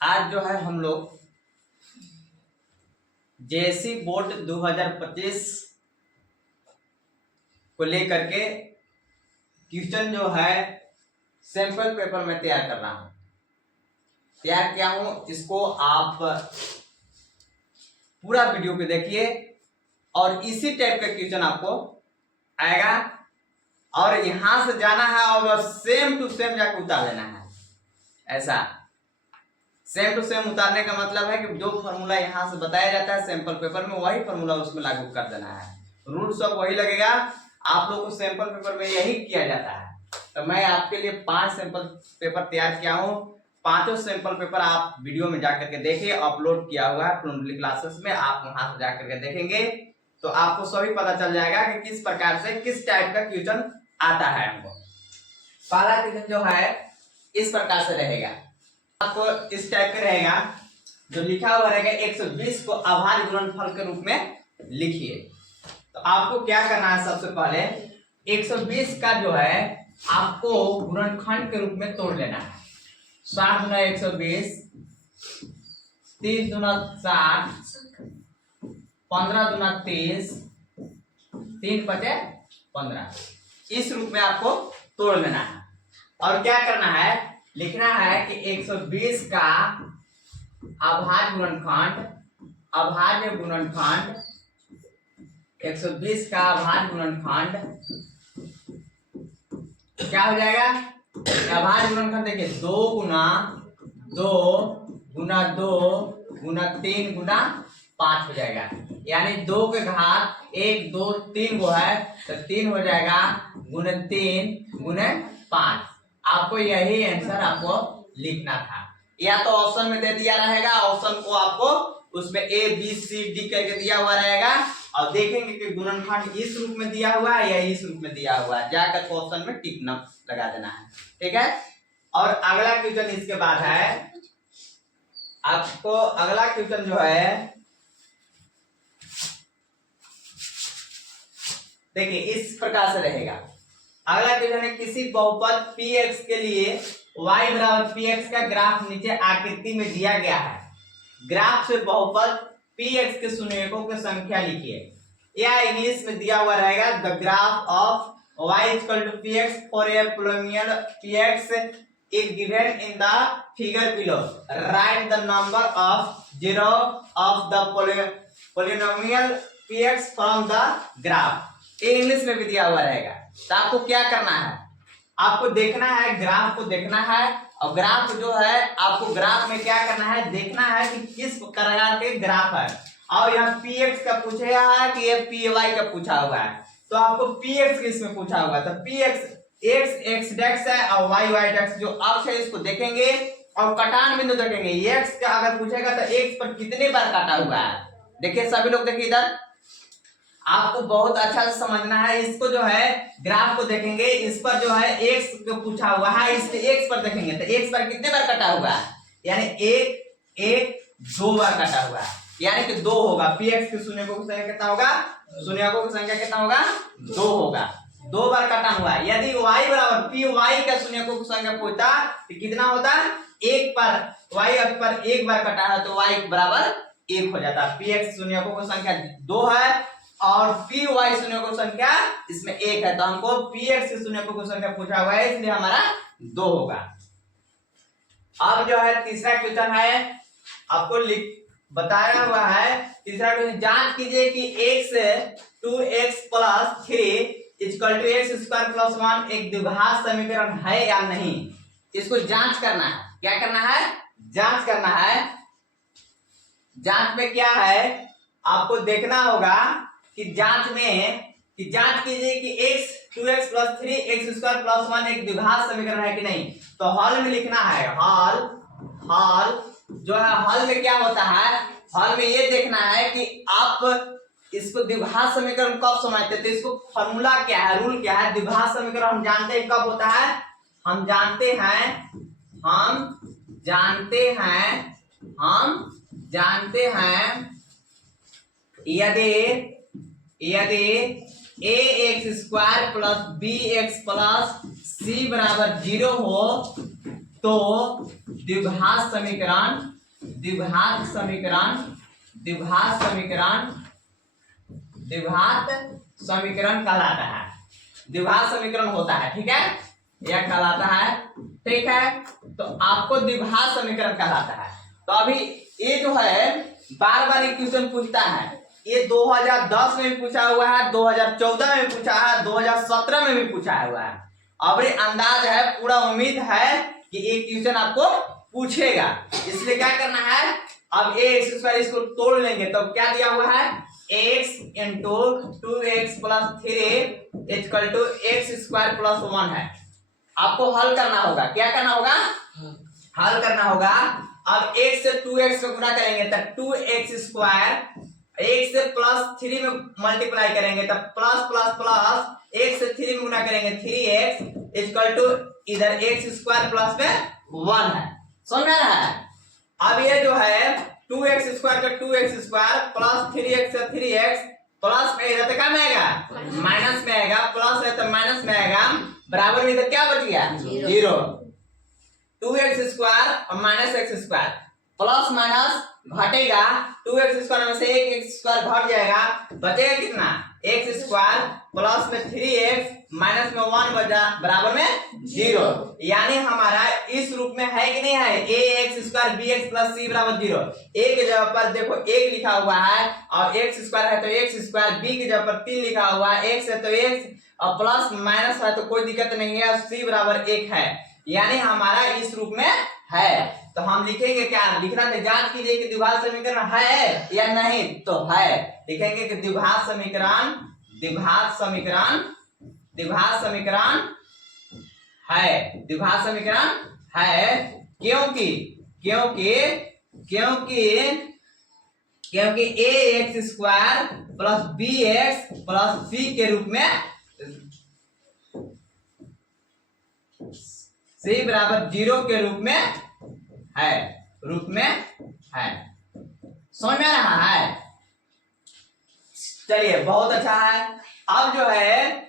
आज जो है हम लोग जेएससी बोर्ड 2025 को लेकर के क्वेश्चन जो है सैंपल पेपर में तैयार कर रहा हूं। तैयार किया हूं, इसको आप पूरा वीडियो पे देखिए और इसी टाइप का क्वेश्चन आपको आएगा और यहां से जाना है और सेम टू सेम जाके उतार लेना है। ऐसा सेम टू सेम उतारने का मतलब है कि जो फॉर्मूला यहां से बताया जाता है सैंपल पेपर में वही फॉर्मूला उसमें लागू कर देना है। रूल सब वही लगेगा। आप लोग को सैंपल पेपर में यही किया जाता है। तो मैं आपके लिए 5 सैंपल पेपर तैयार किया हूं। पांचों सैंपल पेपर आप वीडियो में जाकर के देखिए, अपलोड किया हुआ है फ्लुएंटली क्लासेस में। आप वहां से जाकर के देखेंगे तो आपको सभी पता चल जाएगा कि किस प्रकार से किस टाइप का क्वेश्चन आता है हमको। पहला क्वेश्चन जो है इस प्रकार से रहेगा, आपको इस टाइप का रहेगा, जो लिखा हुआ रहेगा 120 को अभाज्य गुणनफल के रूप में लिखिए। तो आपको क्या करना है, सबसे पहले 120 का जो है आपको गुणनखंड के रूप में तोड़ लेना है। 60 गुना 120, 30 गुना 60, 15 गुना 30, 3 बटे 15, इस रूप में आपको तोड़ लेना है। और क्या करना है, लिखना है कि 120 का अभाज्य गुणनखंड, अभाज्य गुणनखंड 120 का अभाज्य गुणनखंड क्या हो जाएगा। अभाज्य गुणनखंड देखिए 2 गुना 2 गुना 2 गुना 3 गुना 5 हो जाएगा। यानी 2 के घात 1 2 3 वो है तो 3 हो जाएगा गुने 3 गुने 5। आपको यही आंसर आपको लिखना था। या तो ऑप्शन में दे दिया रहेगा, ऑप्शन को आपको उसमें A B C D करके दिया हुआ रहेगा और देखेंगे कि गुणनखंड इस रूप में दिया हुआ है या इस रूप में दिया हुआ है, जाकर ऑप्शन में टिक न लगा देना है। ठीक है। और अगला क्वेश्चन इसके बाद है, आपको अगला क्वेश्चन जो है देखिए इस प्रकार से रहेगा। अगला क्वेश्चन है, किसी बहुपद px के लिए y बराबर px का ग्राफ नीचे आकृति में दिया गया है। ग्राफ से बहुपद px के शून्यकों की संख्या लिखिए। यह इंग्लिश में दिया हुआ रहेगा, the graph of y equal to px for a polynomial px is given in the figure below. Write the number of zero of the polynomial px from the graph. ये इंग्लिश में भी दिया हुआ रहेगा। तो आपको क्या करना है, आपको देखना है, ग्राफ को देखना है और ग्राफ जो है आपको ग्राफ में क्या करना है, देखना है कि किस प्रकार के ग्राफ है। और यहाँ px का पूछा है कि ये py का पूछा हुआ है, तो आपको px किसमें पूछा हुआ है, तो px x डेक्स है और y डेक्स जो अक्ष है इसको देखेंगे और कटान बिंदु देखेंगे। x का अगर पूछेगा तो x पर कितने बार काटा हुआ है। देखिए सभी लोग देखिए इधर, आपको बहुत अच्छा से समझना है। इसको जो है ग्राफ को देखेंगे, इस पर जो है x को पूछा हुआ है, इसके x पर देखेंगे तो x पर कितने बार कटा हुआ है, यानी 2 बार कटा हुआ है, यानी कि 2 होगा। px के शून्यकों की संख्या कितना होगा, शून्यकों की संख्या कितना होगा, 2 होगा। 2 बार कटा हुआ है। यदि y बराबर py का शून्यकों की संख्या पूछता तो कितना होता, 1 पर y पर 1 बार कटा है तो y बराबर 1 हो जाता है। px शून्यकों की संख्या 2 है और py शून्यकों की संख्या इसमें 1 है, तो हमको px के शून्यकों की संख्या पूछा हुआ है इसलिए हमारा 2 होगा। अब जो है तीसरा क्वेश्चन है, आपको बताया हुआ है तीसरा क्वेश्चन, जांच कीजिए कि x 2x plus 3 equal to x square plus 1 एक द्विघात समीकरण है या नहीं। इसको जांच करना है। क्या करना है, जांच करना है। जांच में क्या है, आपको देखना होगा कि जांच कीजिए कि x 2x plus 3 x square plus 1 एक द्विघात समीकरण है कि नहीं। तो हल में लिखना है, हल जो है हल में क्या होता है, हल में ये देखना है कि आप इसको द्विघात समीकरण कब समझते हैं, तो इसको फॉर्मूला क्या है, रूल क्या है। द्विघात समीकरण हम जानते हैं कब होता है, हम जानते हैं यदि ax square plus bx plus c बराबर 0 हो तो द्विघात समीकरण द्विघात समीकरण द्विघात समीकरण द्विघात समीकरण कहलाता है, द्विघात समीकरण होता है। ठीक है, यह कहलाता है। ठीक है, तो आपको द्विघात समीकरण कहलाता है। तो अभी ये जो है बार बार क्वेश्चन पूछता है, ये 2010 में भी पूछा हुआ है, 2014 में भी पूछा है, 2017 में भी पूछा हुआ है। अब ये अंदाज है, पूरा उम्मीद है कि एक क्वेश्चन आपको पूछेगा। इसलिए क्या करना है, अब एक्स स्क्वायर इसको तोड़ लेंगे तो क्या दिया हुआ है, x into 2x plus 3 equal to x square plus 1 है। आपको हल करना होगा। क्या करना होगा, हल करना होगा। अब x से 2x को गुणा करेंगे तो 2x स्क्वायर, x से प्लस 3 में मल्टीप्लाई करेंगे तो प्लस प्लस प्लस, x से 3 में गुणा करेंगे 3x इक्वल टू इधर x स्क्वायर प्लस में 1 है। समझ में आ रहा है। अब ये जो है 2x स्क्वायर का 2x स्क्वायर प्लस 3x से 3x प्लस में इधर क्या में आएगा, माइनस में आएगा, प्लस है तो माइनस में आएगा, बराबर में इधर क्या बच गया, 0। 2x स्क्वायर और minus x square, plus minus घटेगा, 2x स्क्वायर में से एक एक्स स्क्वायर घट जाएगा, बचेगा कितना, एक्स स्क्वायर प्लस में 3x माइनस में 1 बचा, बराबर में 0। यानी हमारा इस रूप में है कि नहीं है, a x square b x plus c बराबर 0। a के जगह पर देखो 1 लिखा हुआ है और एक्स स्क्वायर है तो एक्स स्क्वायर, b की जगह पर 3 लिखा हुआ है, x है तो x और प्लस माइनस है तो कोई दिक्कत नहीं है, c बराबर 1 है। यानी हमारा इस रूप में है। तो हम लिखेंगे क्या, लिखना है जांच कीजिए कि द्विघात समीकरण है या नहीं, तो है। लिखेंगे कि द्विघात समीकरण द्विघात समीकरण द्विघात समीकरण है, द्विघात समीकरण है। क्योंकि क्योंकि क्योंकि क्योंकि a x square plus b x plus c के रूप में, c बराबर 0 के रूप में है, रूप में है। समझ में आ रहा है। चलिए बहुत अच्छा है। अब जो है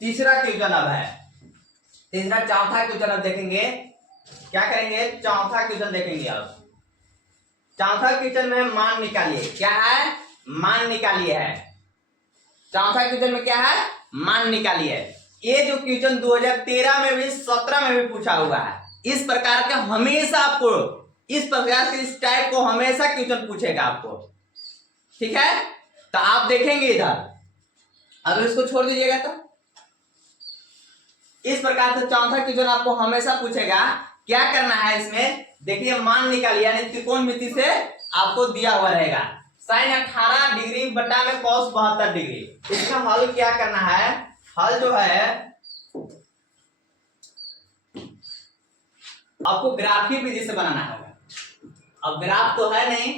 तीसरा क्वेश्चन अब है, तीसरा चौथा क्वेश्चन अब देखेंगे। क्या करेंगे, चौथा क्वेश्चन देखेंगे। अब चौथा क्वेश्चन में मान निकालिए। क्या है, मान निकालिए है। चौथा क्वेश्चन में क्या है, मान निकालिए। ये जो क्वेश्चन 2013 में भी 17 में भी पूछा हुआ है। इस प्रकार का हमेशा आपको, इस प्रकार के इस टाइप को हमेशा क्वेश्चन पूछेगा आपको। ठीक है, तो आप देखेंगे इधर, अब इसको छोड़ दीजिएगा। तो इस प्रकार से चौथा क्वेश्चन आपको हमेशा पूछेगा। क्या करना है इसमें, देखिए मान निकालिए, यानी त्रिकोणमिति से आपको दिया हुआ रहेगा sin 18 डिग्री बटा में cos 72 डिग्री। इसका हल क्या करना है, हल जो है आपको ग्राफीय विधि से बनाना होगा। अब ग्राफ तो है नहीं,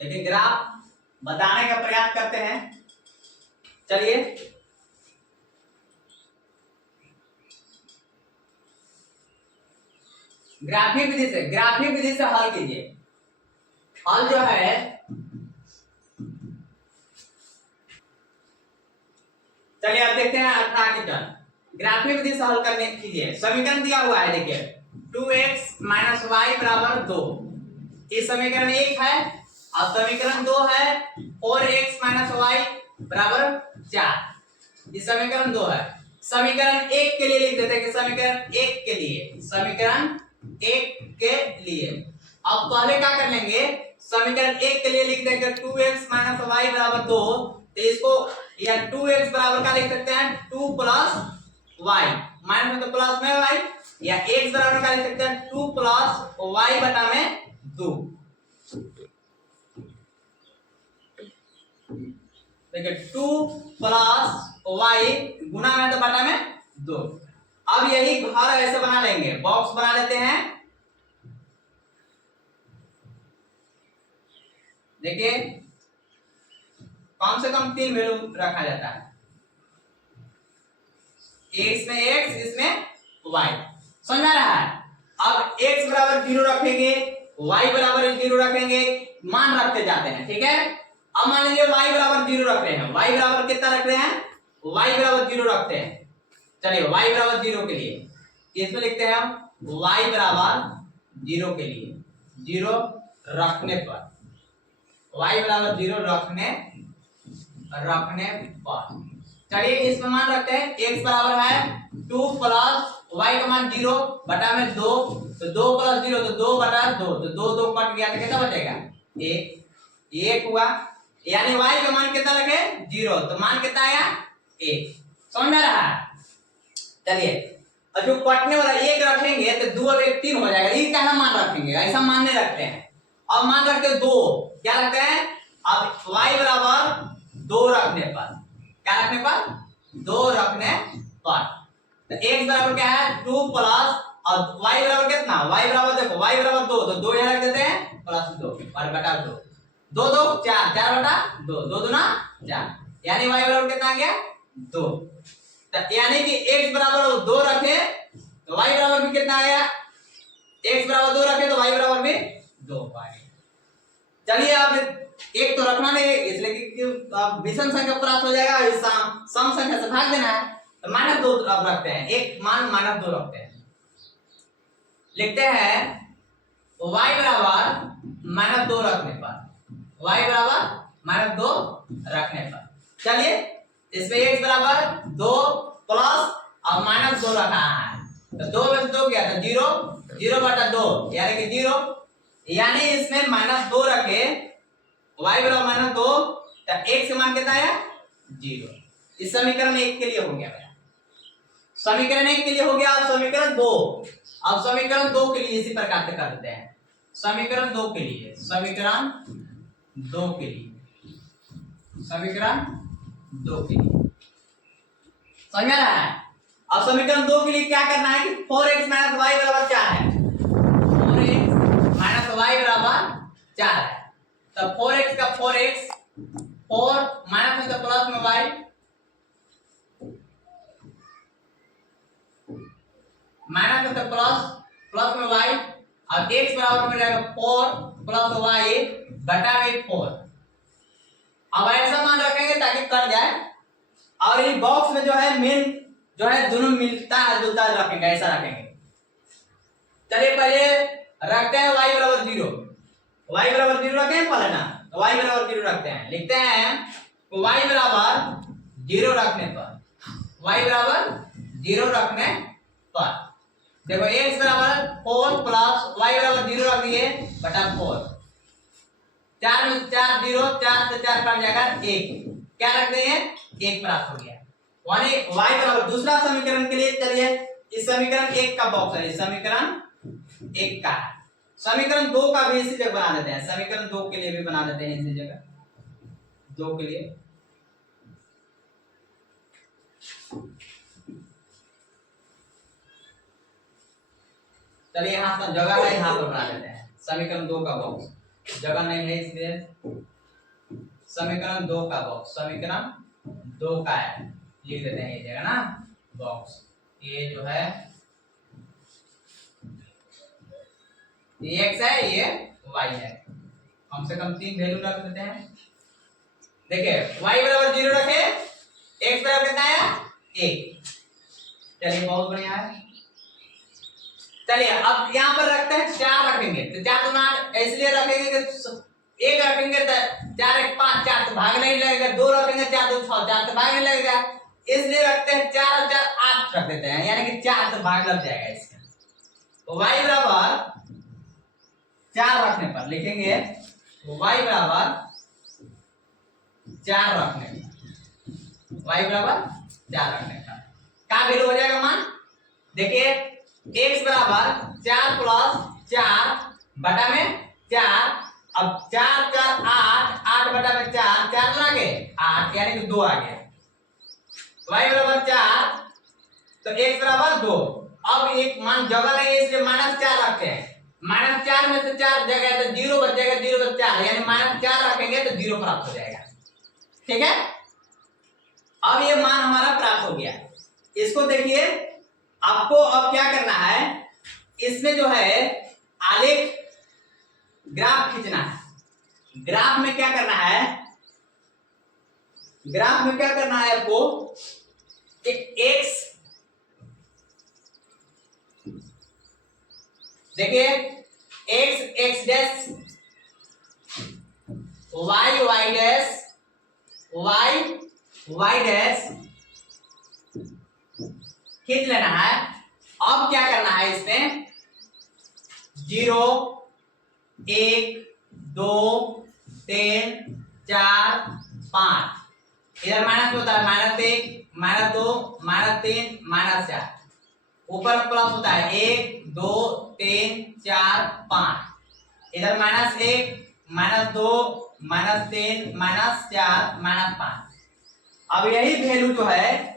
लेकिन ग्राफ बताने का प्रयास करते हैं। चलिए ग्राफीय विधि से हल कीजिए। हल जो है चलिए अब देखते हैं 18 क्वेश्चन। ग्राफीय विधि से हल करने कीजिए। समीकरण दिया हुआ है, देखिए 2x माइनस वाई बराबर 2, ये समीकरण 1 है। और समीकरण 2 है 4x माइनस वाई बराबर 4, ये समीकरण 2 है। समीकरण 1 के लिए लिख देते हैं कि समीकरण 1 के लिए, समीकरण 1 के लिए अब पहले क्या कर लेंगे, समीकरण 1 के लिए लिख देंगे 2x माइनस वाई बराबर 2। तो इसको या 2x बराबर क्या लिख सकते हैं, 2 प्लस वाई, माइनस में तो प्लस में वाई, या x बराबर क्या लिख सकते हैं, 2 प्लस वाई बटा में 2। देखिए 2 प्लस वाई गुना में तो बटा में 2। अब यही घर ऐसे बना लेंगे, बॉक्स बना लेते हैं। देखिए कम से कम 3 वैल्यू रखा जाता है, इसमें x इसमें y। समझ में आ रहा है। अब x बराबर 0 रखेंगे, y बराबर 0 रखेंगे, मान रखते जाते हैं। ठीक है, अब मान लीजिए y बराबर 0 रख रहे हैं, y बराबर कितना रख रहे हैं, y बराबर 0 रखते हैं। चलिए y बराबर 0 के लिए इसमें लिखते हैं हम y बराबर 0 के लिए 0 रखने पर, y बराबर 0 रखने पर चलिए इसमें मान रखते हैं x बराबर है 2 प्लस y का मान 0 बटा में 2, तो 2 प्लस 0 तो 2 बटा 2, तो 2 2 कट गया तो कितना बचेगा 1 हुआ, यानी y का मान कितना रखे 0, तो मान कितना आया 1। समझ में आ रहा है। चलिए और जो कटने वाला 1 रखेंगे तो 2 और 1 3 हो जाएगा, ये क्या मान रखेंगे, ऐसा मान नहीं रखते हैं। अब मान रखते हैं 2, क्या रखते हैं, अब y बराबर 2 रखने पर, क्या रखने पर 2 रखने पर, तो x बराबर क्या है 2 प्लस और y बराबर कितना, y बराबर देखो y बराबर 2, तो 2 यहां रख देते हैं प्लस 2 और बटा 2, 2 2 4 4 बटा 2, 2 2 ना 4, यानी y बराबर कितना आ गया 2। तो यानी कि x बराबर 2 रखे तो y बराबर भी कितना आया, x बराबर 2 रखे तो y बराबर भी 2 आ गया। चलिए अब एक तो रखना नहीं है इसलिए कि विषम संख्या प्राप्त हो जाएगा, इस सम संख्या से भाग देना है, तो -2 अब रखते हैं, एक मान -2 रखते हैं, लिखते हैं y बराबर -2 रखने पर, y बराबर -2 रखने पर। चलिए इसमें x बराबर 2 प्लस और -2 रखा है, तो 2 में से 2 गया तो 0, 0 बटा 2 यानी कि 0, यानी इसमें -2 रखे y बराबर -2, तो x का मान कितना आया 0। इस समीकरण 1 के लिए हो गया, समीकरण 1 के लिए हो गया। अब समीकरण 2, अब समीकरण 2 के लिए इसी प्रकार से कर देते हैं, समीकरण 2 के लिए, समीकरण 2 के लिए, समीकरण 2 के लिए समझ आ रहा है। अब समीकरण 2 के लिए क्या करना है कि 4x - y बराबर 4 है, 4x - y बराबर 4 है, तो 4x का 4x 4 माइनस में तो प्लस में y, माइनस में तो प्लस, प्लस में y, और x बराबर में जाएगा 4 प्लस y बटा में 4। अब ऐसा मान रखेंगे ताकि कट जाए, और ये बॉक्स में जो है मेन जो है दोनों मिलता है जुलता रखेंगे, ऐसा रखेंगे। चलिए पहले रखते हैं y बराबर 0, y बराबर 0 रखें पहले ना, तो y बराबर 0 रखते हैं, लिखते हैं y बराबर 0 रखने पर, y बराबर 0 रखने पर देखो x बराबर 4 प्लस y बराबर 0 रख दिए बटा 4, 4 में 4 0, 4 से 4 कट जाएगा 1, क्या रख देंगे 1 प्राप्त हो गया, यानी y बराबर दूसरा समीकरण के लिए। चलिए इस समीकरण 1 का बॉक्स है, इस समीकरण 1 का, समीकरण 2 का भी इसी जगह बना देते हैं, समीकरण 2 के लिए भी बना देते हैं इसी जगह 2 के लिए। चलिए यहाँ पर जगह है, यहाँ पर बना देते हैं समीकरण 2 का बॉक्स, जगह नहीं है इसलिए समीकरण 2 का बॉक्स, समीकरण 2 का है, लिख देते हैं ये जगह ना बॉक्स, ये जो है ये x है ये y है, कम से कम 3 वैल्यू रख देते हैं। देखिए y बराबर 0 रखे, x बराबर कितना आया 1, चलिए बहुत बढ़िया है। चलिए अब यहाँ पर रखते हैं 4 रखेंगे, तो 4 तो इसलिए रखेंगे कि 1 रखेंगे तो 4 1 5, 4 तो भाग नहीं लगेगा, 2 रखेंगे 4 2 6, 4 तो भाग नहीं लगेगा, इसलिए रखते हैं 4 और 4 8 रख देते हैं, यानी कि 4 से भाग लग जाएगा इसका। तो y बराबर 4 रखने पर लिखेंगे y बराबर 4 रखने पर, y बराबर 4 रखने पर क्या वैल्यू हो जाएगा मान, देखिए x बराबर 4 प्लस 4 बटा में 4, अब 4 4 8, 8 बटा में 4, 4 ना गए 8 यानी कि 2 आ गया, y बराबर 4 तो x बराबर 2। अब एक मान जगह नहीं है इसलिए -4 रखते हैं, -4 में से 4 जगह तो 0 बच जाएगा, 0 बच 4 यानी -4 रखेंगे तो 0 प्राप्त हो जाएगा, ठीक है। अब ये मान हमारा प्राप्त हो गया, इसको देखिए आपको अब क्या करना है, इसमें जो है आलेख ग्राफ खींचना है, ग्राफ में क्या करना है ग्राफ में क्या करना है आपको, एक्स देखिए x x dash, y y dash, y y dash खींच लेना है। अब क्या करना है इसमें, 0 1 2 3 4 5, इधर माइनस होता है -1 -2 -3 -4, ऊपर प्लस होता है 1 2 3 4 5, इधर -1 -2 -3 -4 -5। अब यही वैल्यू जो है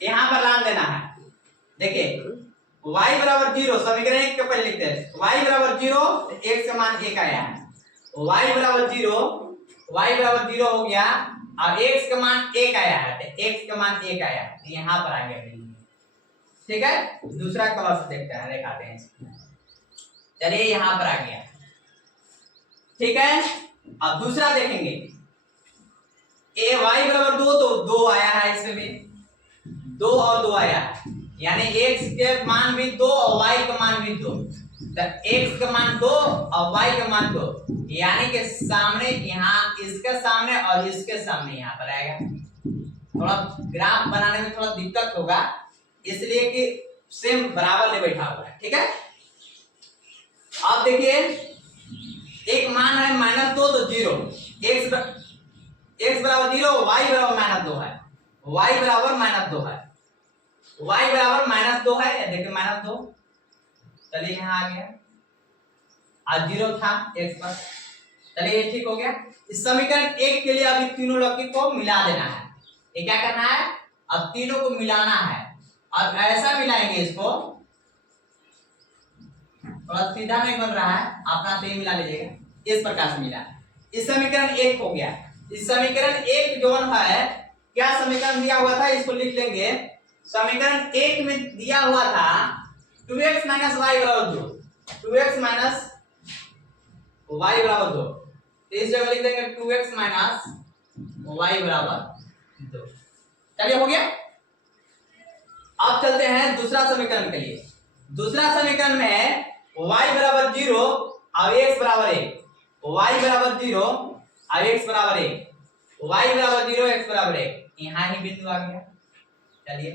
यहां पर ला देना है। देखिए y बराबर 0, समीकरण 1 के पहले लिखते हैं y बराबर 0, x का मान 1 आया है, y बराबर 0 हो गया, और x का मान 1 आया है, तो x का मान 1 आया है, यहां पर आ गया। ठीक है, दूसरा कलर से देखते हैं, दिखाते हैं। चलिए यहां पर आ गया। ठीक है, अब दूसरा देखेंगे, ए y बराबर 2, तो 2 आया है, इसमें भी 2 और 2 आया है, यानी x के मान भी 2 और y का मान भी 2, तो x का मान 2 और y का मान 2, यानी कि सामने यहाँ इसके सामने और इसके सामने यहाँ पर आएगा। थोड़ा ग्राफ बनाने में थोड़ा दिक्कत होगा, इसलिए कि सेम बराबर ले बैठा हुआ है। ठीक है, अब देखिए एक मान है -2 तो 0, x बराबर 0, y बराबर -2 है, y बराबर -2 है, y बराबर -2 है, देखिए -2, चलिए यहाँ आ गया, आज 0 था x पर, चलिए ये ठीक हो गया। इस समीकरण 1 के लिए अभी तीनों लकी को मिला देना है। ये क्या करना है, अब तीनों को मिलाना है, अब ऐसा मिलाएंगे इसको, थोड़ा सीधा नहीं बन रहा है, अपना से ही मिला लीजिएगा, इस प्रकार से मिला। इस समीकरण 1 हो गया। इस समीकरण 1 जो है, क्या समीकरण दिया हुआ था, इसको लिख लेंगे। समीकरण 1 में दिया हुआ था 2x माइनस वाई बराबर 2, 2x माइनस वाई बराबर 2, तो इस जगह लिख देंगे 2x माइनस वाई बराबर 2। चलिए हो गया। अब चलते हैं दूसरा समीकरण के लिए। दूसरा समीकरण में है y बराबर 0 और x बराबर 1, y बराबर 0 और x बराबर 1, y बराबर 0 x बराबर 1, यहाँ ही बिंदु आ गया। चलिए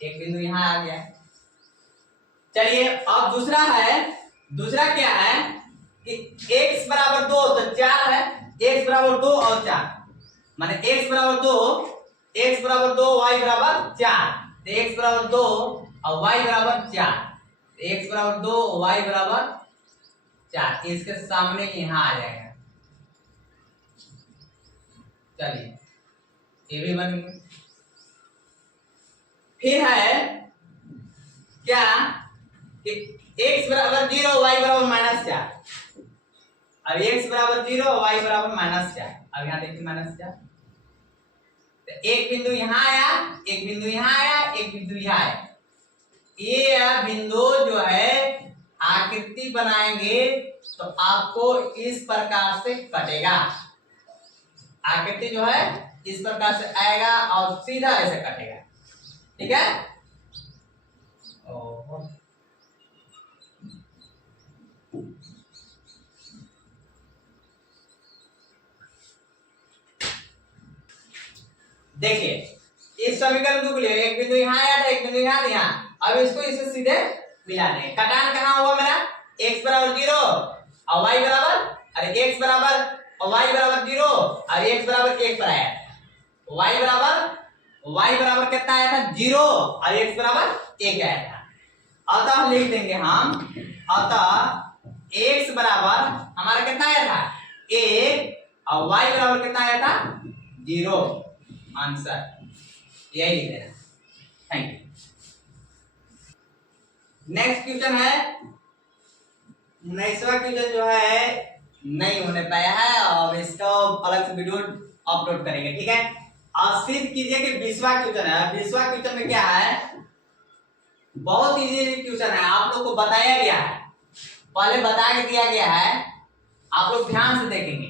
एक बिंदु यहाँ आ गया। चलिए अब दूसरा है, दूसरा क्या है कि x बराबर 2 तो 4 है, x बराबर 2 और 4, माने x बराबर 2, x बराबर 2, y बराबर 4, तो x बराबर 2 और y बराबर 4, x बराबर 2 y बराबर 4, इसके सामने यहाँ आ जाएगा। चलिए ये भी बन गया। फिर है क्या कि x बराबर 0 y बराबर -4, अब x बराबर 0 y बराबर -4, अब यहाँ देखिए -4, तो एक बिंदु यहाँ आया, एक बिंदु यहाँ आया, एक बिंदु यहाँ आया। ये बिंदु जो है आकृति बनाएंगे तो आपको इस प्रकार से कटेगा, आकृति जो है इस प्रकार से आएगा और सीधा ऐसे कटेगा। ठीक है, देखिए इस समीकरण को लिए एक बिंदु यहाँ आया था, एक बिंदु यहाँ था, अब इसको इससे सीधे मिला देंगे। कटान कहाँ हुआ मेरा, x बराबर 0 और y बराबर, अरे x बराबर और y बराबर 0 और x बराबर 1 पर आया, y बराबर कितना आया था 0 और x बराबर 1 आया था। अतः लिख देंगे हम, अतः x बराबर हमारा कितना आया था 1 और y बराबर कितना आया था 0। आंसर यही लिख देना। Thank you. नेक्स्ट क्वेश्चन है 19वां क्वेश्चन जो है नहीं होने पाया है और इसका अलग से वीडियो अपलोड करेंगे। ठीक है, और सिद्ध कीजिए कि 20वां क्वेश्चन है। 20वां क्वेश्चन में क्या है, बहुत इजी क्वेश्चन है, आप लोग को बताया गया है, पहले बता के दिया गया है, आप लोग ध्यान से देखेंगे।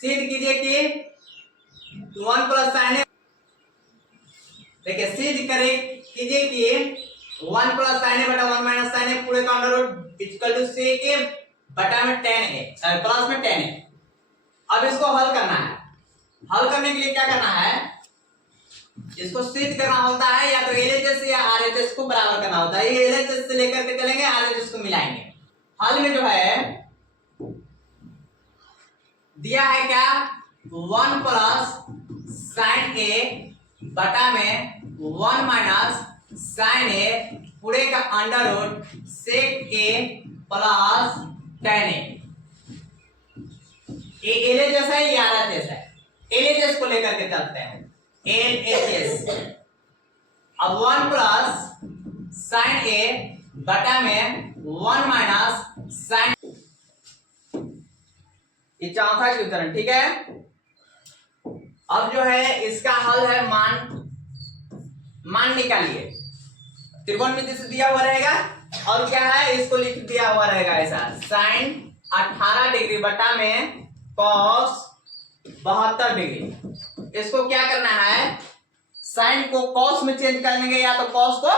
सिद्ध कीजिए कि 1 प्लस साइन ए, देखिए सिद्ध करे कीजिए कि 1 प्लस साइन ए बटा 1 माइनस साइन ए पूरे का अंडर रूट इक्वल टू सेक ए बटा में tan ए प्लस में tan ए। अब इसको हल करना है। हल करने के लिए क्या करना है, इसको सिद्ध करना होता है या तो LHS या RHS को बराबर करना होता है। ये LHS से लेकर के चलेंगे, RHS को मिलाएंगे। हल में जो है दिया है क्या, 1 प्लस साइन ए बटा में 1 माइनस साइन ए पूरे का अंडर रूट सेक ए प्लस tan ए। ये LHS है या RHS है, LHS को लेकर के चलते हैं। LHS अब 1 प्लस साइन ए बटा में 1 माइनस साइन, ये चौथा क्वेश्चन, ठीक है। अब जो है इसका हल है मान निकालिए। त्रिकोणमिति से दिया हुआ रहेगा और क्या है, इसको लिख दिया हुआ रहेगा ऐसा, साइन 18 डिग्री बटा में कॉस 72 डिग्री। इसको क्या करना है, साइन को कॉस में चेंज करेंगे या तो कॉस को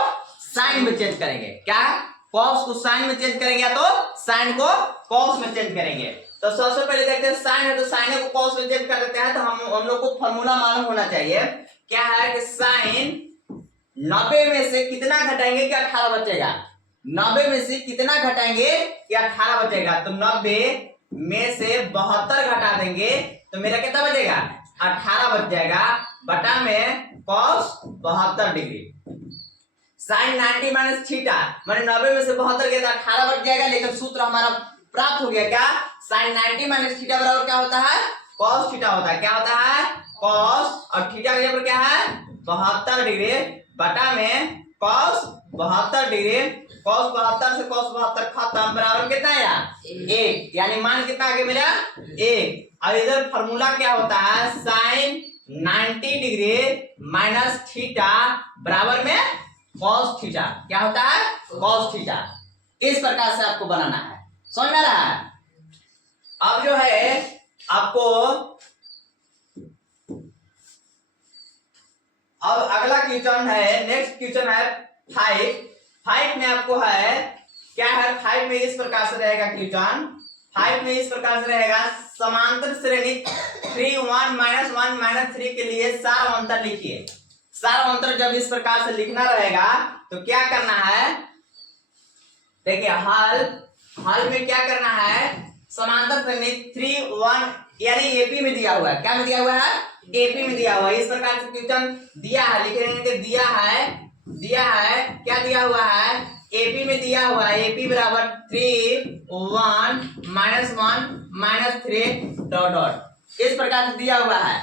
साइन में चेंज करेंगे। क्या, कॉस को साइन में चेंज करेंगे या तो साइन को कॉस में चेंज करेंगे। तो सबसे पहले देखते हैं साइन है तो साइन को कॉस में चेंज कर देते हैं। तो हम लोग को फॉर्मूला मालूम होना चाहिए। क्या है कि साइन 90 में से कितना घटाएंगे कि 18 बचेगा। 90 में से कितना घटाएंगे कि 18 बचेगा। तो 90 में से 72 घटा देंगे तो मेरा कितना बचेगा, 18 बच जाएगा बटा में cos 72 degree. Sine 90 minus theta माने 90 में से 72 गया तो 18 बच जाएगा। लेकिन सूत्र हमारा प्राप्त हो गया क्या, साइन 90 माइनस थीटा बराबर क्या होता है, कॉस थीटा होता है। क्या होता है, कॉस, और थीटा का जगह पर क्या है 72 डिग्री बटा में कॉस 72 डिग्री। कॉस 72 से कॉस 72 खत्म, बराबर कितना आया 1, यानी मान कितना आ गया मेरा 1। अब इधर फॉर्मूला क्या होता है, साइन 90 डिग्री माइनस थीटा बराबर में कॉस थीटा। क्या होता है, कॉस थीटा। इस प्रकार से आपको बनाना है, समझ में आ रहा है। अब जो है आपको अब अगला क्वेश्चन है, नेक्स्ट क्वेश्चन है 5 में आपको है क्या है, 5 में इस प्रकार से रहेगा क्वेश्चन। 5 में इस प्रकार से रहेगा, समांतर श्रेणी 3 1 -1 -3 के लिए सारवंतर लिखिए। सारवंतर जब इस प्रकार से लिखना रहेगा तो क्या करना है, देखिए हल में क्या करना है, समांतर श्रेणी 3 1 यानी एपी में दिया हुआ है। क्या में दिया हुआ है, एपी में दिया हुआ है। इस प्रकार से क्वेश्चन दिया है, लिखेंगे दिया है क्या दिया हुआ है, एपी में दिया हुआ है, एपी बराबर 3 1 -1 -3 डॉट डॉट। इस प्रकार से दिया हुआ है।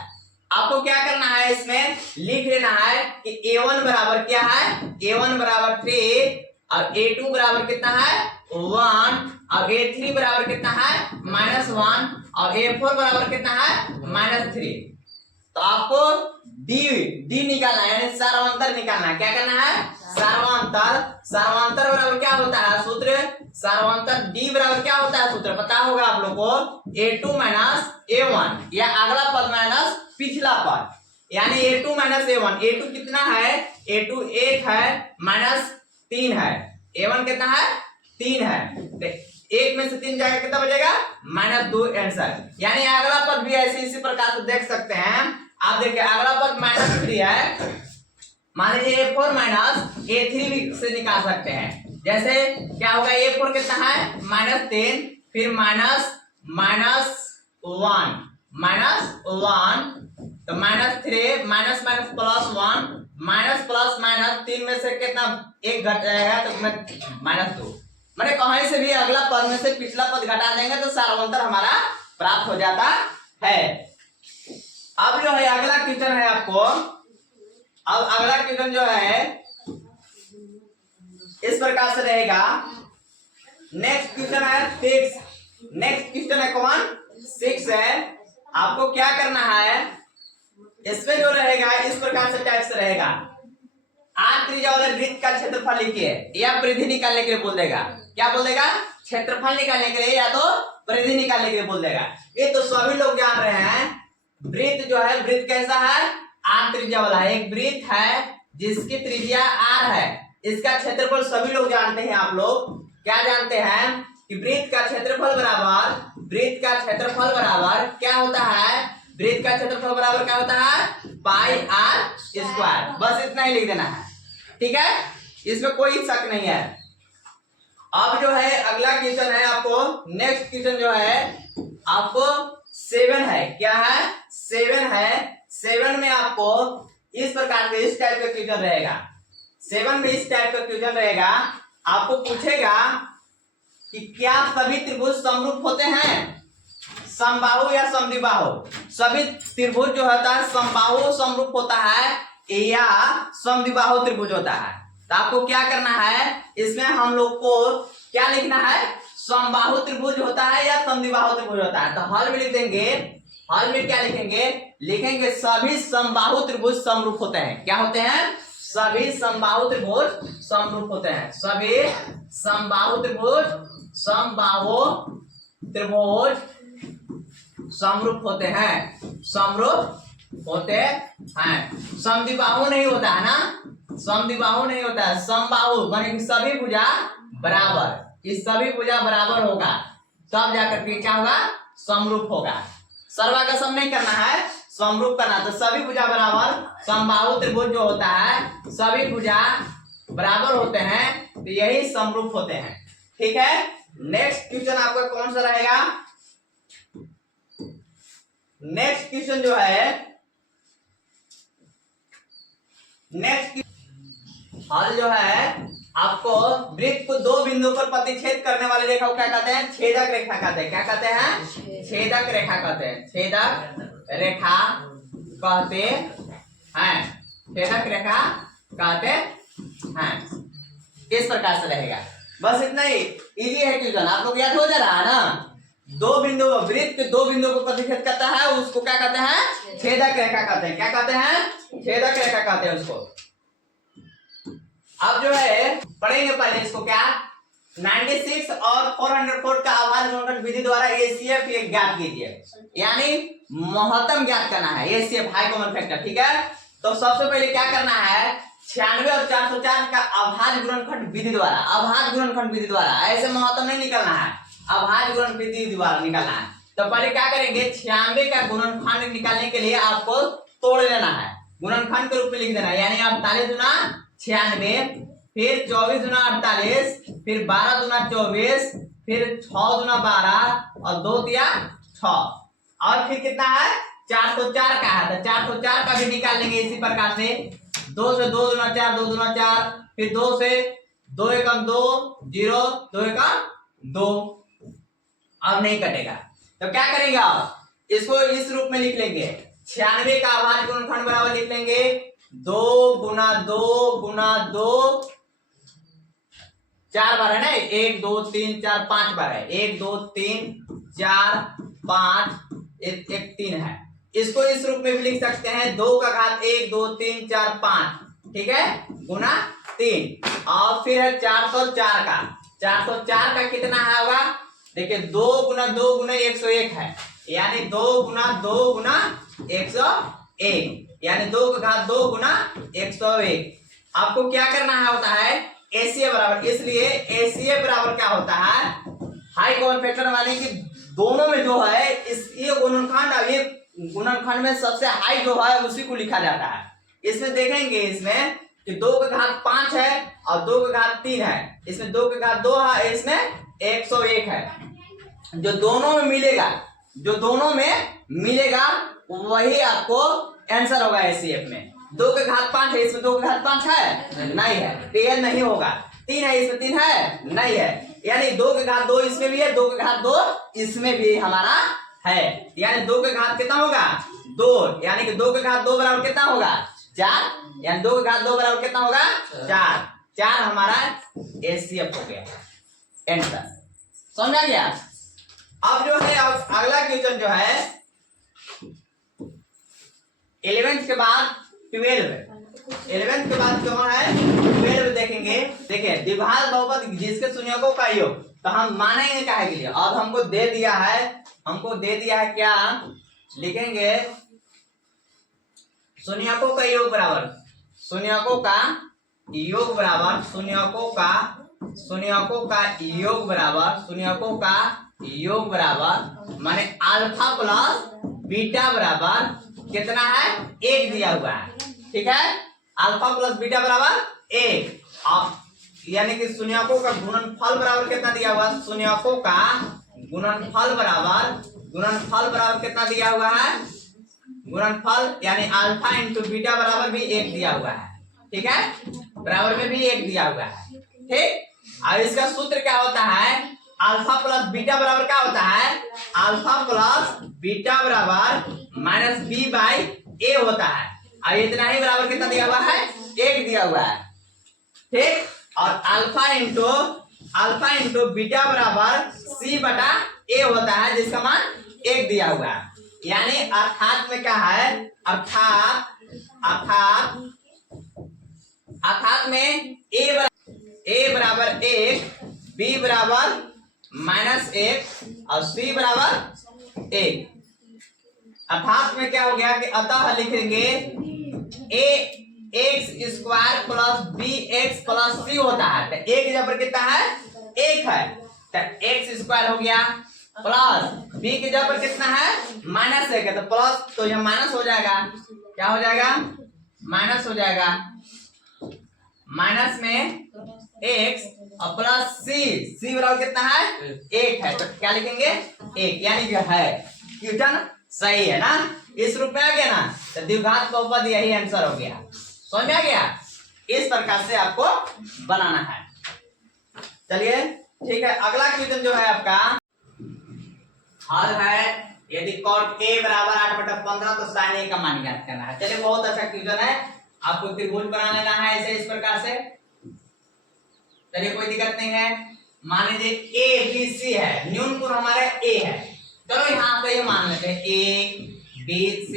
आपको क्या करना है, इसमें लिख लेना है कि a1 बराबर क्या है, a1 बराबर 3 और a2 बराबर कितना है 1 और a3 बराबर कितना है -1 और a4 बराबर कितना है -3। तो आपको डी निकालना है, यानी सारवंतर निकालना है। क्या करना है, सारवंतर बराबर क्या होता है सूत्र, सारवंतर डी बराबर क्या होता है सूत्र पता होगा आप लोग को, a2 -a1 या अगला पद माइनस पिछला पद, यानी a2 -a1। a2 कितना है, a2 1 है -3 है, a1 कितना है 3 है। 1 में से 3 जाएगा कितना बचेगा -2 आंसर। यानी अगला पद भी ऐसे इसी प्रकार से देख सकते हैं आप। देखिए अगला पद -3 है, मान लीजिए a4 -a3 भी से निकाल सकते हैं। जैसे क्या होगा, a4 कितना है -10 फिर -1 तो -3 माइनस +1 माइनस प्लस माइनस 3 में से कितना 1 घट जाएगा तो -2। मैंने कहीं से भी अगला पद में से पिछला पद घटा देंगे तो सारवंतर हमारा प्राप्त हो जाता है। अब जो है अगला क्वेश्चन है आपको, अब अगला क्वेश्चन जो है इस प्रकार से रहेगा। नेक्स्ट क्वेश्चन है 6, नेक्स्ट क्वेश्चन है कौन 6 है। आपको क्या करना है, इसमें जो रहेगा इस प्रकार से टाइप से रहेगा, आठ त्रिज्या वाले वृत्त का क्षेत्रफल लिखिए या परिधि निकालने के लिए बोल देगा। क्या बोल देगा, क्षेत्रफल निकालने के लिए या तो परिधि निकालने के लिए बोल देगा। ये तो सभी लोग जान रहे हैं वृत्त जो है, वृत्त कैसा है, आर त्रिज्या वाला है। एक वृत्त है जिसकी त्रिज्या आर है, इसका क्षेत्रफल सभी लोग जानते हैं। आप लोग क्या जानते हैं कि वृत्त का क्षेत्रफल बराबर, वृत्त का क्षेत्रफल बराबर क्या होता है, वृत्त का क्षेत्रफल बराबर क्या होता है, पाई आर स्क्वायर। बस इतना ही लिख देना है, ठीक है, इसमें कोई शक नहीं है। अब जो है अगला क्वेश्चन है आपको, नेक्स्ट क्वेश्चन जो है आपको 7 है, क्या है, 7 है। 7 में आपको इस प्रकार के, इस टाइप का क्वेश्चन रहेगा। 7 में इस टाइप का क्वेश्चन रहेगा, आपको पूछेगा कि क्या सभी त्रिभुज समरूप होते हैं, समबाहु या समद्विबाहु। सभी त्रिभुज जो होता है समबाहु समरूप होता है या समद्विबाहु त्रिभुज होता है। तो आपको क्या करना है, इसमें हम लोग को क्या लिखना है, समबाहु त्रिभुज होता है या समद्विबाहु त्रिभुज होता है। तो हल में लिख देंगे, हल में क्या लिखेंगे, लिखेंगे सभी समबाहु त्रिभुज समरूप होते हैं। क्या होते हैं, सभी समबाहु त्रिभुज समरूप होते हैं। सभी समबाहु त्रिभुज, समबाहु त्रिभुज समरूप होते हैं, समरूप होते हैं। समद्विबाहु नहीं होता है ना, समद्विबाहु नहीं होता है, समबाहु माने कि सभी भुजा बराबर, इस सभी भुजा बराबर होगा तब जाकर के क्या होगा, समरूप होगा। सर्वागसम नहीं करना है, समरूप करना। तो सभी भुजा बराबर, समबाहु त्रिभुज जो होता है सभी भुजा बराबर होते हैं, तो यही समरूप होते हैं, ठीक है। नेक्स्ट क्वेश्चन आपका कौन सा रहेगा, नेक्स्ट क्वेश्चन जो है, नेक्स्ट हल जो है आपको, वृत्त को दो बिंदुओं पर प्रतिच्छेद करने वाली रेखा को क्या कहते हैं, छेदक रेखा कहते हैं। क्या कहते हैं, छेदक रेखा कहते हैं, छेदक रेखा कहते हैं, छेदक रेखा कहते हैं। इस प्रकार से रहेगा, बस इतना ही, इजी है क्वेश्चन, आप लोग याद हो जा रहा है ना। दो बिंदु, वृत्त के दो बिंदुओं को प्रतिच्छेद करता है, उसको क्या कहते हैं, छेदक रेखा कहते हैं। क्या कहते हैं, छेदक रेखा कहते हैं उसको। अब जो है पढ़ेंगे पहले इसको, क्या 96 और 404 का आभार गुणनखंड विधि द्वारा एसीएफ ज्ञात कीजिए, यानी महत्तम ज्ञात करना है, एसीएफ हाई कॉमन फैक्टर, ठीक है। तो सबसे पहले क्या करना है, 96 और 404 का अभाज्य गुणनखंड विधि द्वारा, अभाज्य गुणनखंड विधि द्वारा, ऐसे महत्तम नहीं निकलना है, अभाज्य गुणनखंड विधि द्वारा निकालना है। तो पहले क्या करेंगे, 96 का गुणनखंड निकालने के लिए आपको तोड़ लेना है, गुणनखंड के रूप में लिख देना है, यानी 48 गुना 96, फिर 24 गुना 48, फिर 12 गुना 24, फिर 6 गुना 12 और 2 तिया 6, और फिर कितना है, 404 का है, तो 404 का भी निकाल लेंगे इसी प्रकार से। 2 से 2 गुना 4, 2 गुना 4, फिर 2 से 2 एकम 2, 0, 2 एकम 2, अब नहीं कटेगा। तो क्या करेंगे आप, इसको इस रूप में लिख लेंगे, 96 का अभाज्य गुणनखंड बराबर लिख लेंगे 2 गुना 2 गुना 2, 4 बार है ना, 1 2 3 4 5 बार है, 1 2 3 4 5 1 3 है। इसको इस रूप में भी लिख सकते हैं, 2 का घात 1 2 3 4 5, ठीक है, गुना 3, और फिर है 404 का, 404 का कितना है होगा, देखिए 2 गुना 2 गुना 101 है, यानी 2 गुना 2 गुना 101, यानी 2 का घात 2 गुना 101। आपको क्या करना है होता है, एसीए बराबर, इसलिए एसीए बराबर क्या होता है, हाई कॉमन फैक्टर, माने कि दोनों में जो है इस ये गुणनखंड, ये गुणनखंड में सबसे हाई जो है उसी को लिखा जाता है। इसमें देखेंगे इसमें कि 2 का घात 5 है और 2 का घात 3 है, इसमें 2 का घात 2 है, इसमें 101 है। जो दोनों में मिलेगा, जो दोनों में मिलेगा वही आपको आंसर होगा एसीएफ में। 2 का घात 5 है, इसमें 2 का घात 5 है, नहीं है, तो ये नहीं होगा। 3 है, इसमें 3 है, नहीं है, यानी 2 का घात 2 इसमें भी है, 2 का घात 2 इसमें भी हमारा है, यानी 2 का घात कितना होगा, 2, यानी कि 2 का घात 2 बराबर कितना होगा, 4, यानी 2 का घात 2 बराबर कितना होगा, 4, 4 हमारा एसीएफ हो गया आंसर, समझा गया। अब जो है अगला क्वेश्चन जो है 11th के बाद 12, 11th के बाद कौन है, 12 देखेंगे। देखिए द्विघात बहुपद जिसके शून्यकों का योग, तो हम मानेंगे काहे के लिए, अब हमको दे दिया है, हमको दे दिया है क्या, लिखेंगे शून्यकों का योग बराबर शून्यकों का योग बराबर शून्यकों का योग बराबर माने अल्फा प्लस बीटा बराबर कितना है 1 दिया हुआ है। ठीक है, अल्फा प्लस बीटा बराबर 1 यानी कि शून्यकों का गुणनफल बराबर कितना दिया हुआ है? शून्यकों का गुणनफल बराबर कितना दिया हुआ है? गुणनफल यानी अल्फा इंटू बीटा बराबर भी 1 दिया हुआ है। ठीक है, बराबर में भी 1 दिया हुआ है। ठीक, और इसका सूत्र क्या होता है? अल्फा प्लस बीटा बराबर क्या होता है? अल्फा प्लस बीटा बराबर माइनस बी बाई ए होता है। और इतना ही बराबर कितना दिया हुआ है? 1 दिया हुआ है। ठीक, और अल्फा इंटू बीटा बराबर सी बटा ए होता है जिसका मान 1 दिया हुआ है। यानी अर्थात में क्या है? अर्थात में ए बराबर 1, बी बराबर -1 और सी बराबर 1। अर्थात में क्या हो गया कि अतः लिखेंगे a x square plus b x plus c होता है। तो एक की जगह पर कितना है? 1 है, तो एक्स स्क्वायर हो गया प्लस बी की जगह पर कितना है? -1 है, तो प्लस तो यह माइनस हो जाएगा। क्या हो जाएगा? माइनस हो जाएगा। माइनस में एक्स और प्लस सी बराबर कितना है? 1 है, तो क्या लिखेंगे? 1 यानी जो है क्वेश्चन सही है ना, इस रूप में आ गया ना, तो द्विघात बहुपद यही आंसर हो गया। समझ में आ गया? इस प्रकार से आपको बनाना है। चलिए ठीक है, अगला क्वेश्चन जो है आपका हल है यदि cot a बराबर 8/15 तो sin a का मान ज्ञात करना है। चलिए बहुत अच्छा क्वेश्चन है, आपको त्रिभुज बना लेना है ऐसे इस प्रकार से। चलिए कोई दिक्कत नहीं है। मान लीजिए a b c है, न्यून कोण हमारा a है। चलो यहाँ पे ये मान लेते हैं a b c,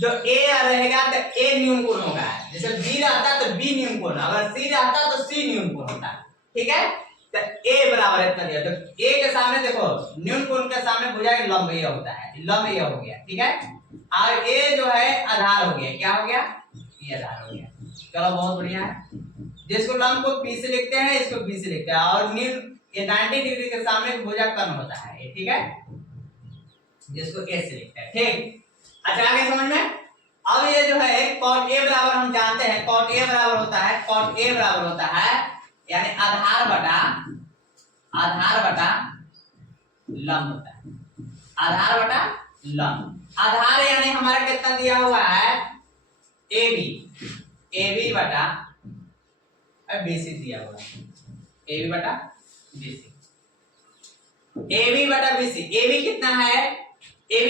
जो a रहेगा तो a न्यून कोण होगा, जैसे b रहता तो b न्यून कोण, अगर c रहता तो c न्यून कोण होता। ठीक है, तो a बराबर इतना दिया, तो a के सामने देखो न्यून कोण के सामने भुजा के लंब ये होता है, लंब ये हो गया। ठीक है, और a जो है आधार हो गया। क्या हो गया? ये आधार हो गया। चलो बहुत बढ़िया है। जिसको लंब को p से लिखते हैं, इसको b से लिखते हैं, और ये 90 डिग्री के सामने भुजा कर्ण होता है ये। ठीक है, जिसको a से लिखते हैं। ठीक, अच्छा आगे समझ में। अब ये जो है cot a बराबर हम जानते हैं, cot a बराबर होता है यानी आधार बटा लंब होता है। आधार बटा लंब, आधार यानी हमारा कितना दिया हुआ है? AB बटा BC दिया हुआ है। AB बटा BC। AB कितना है? AB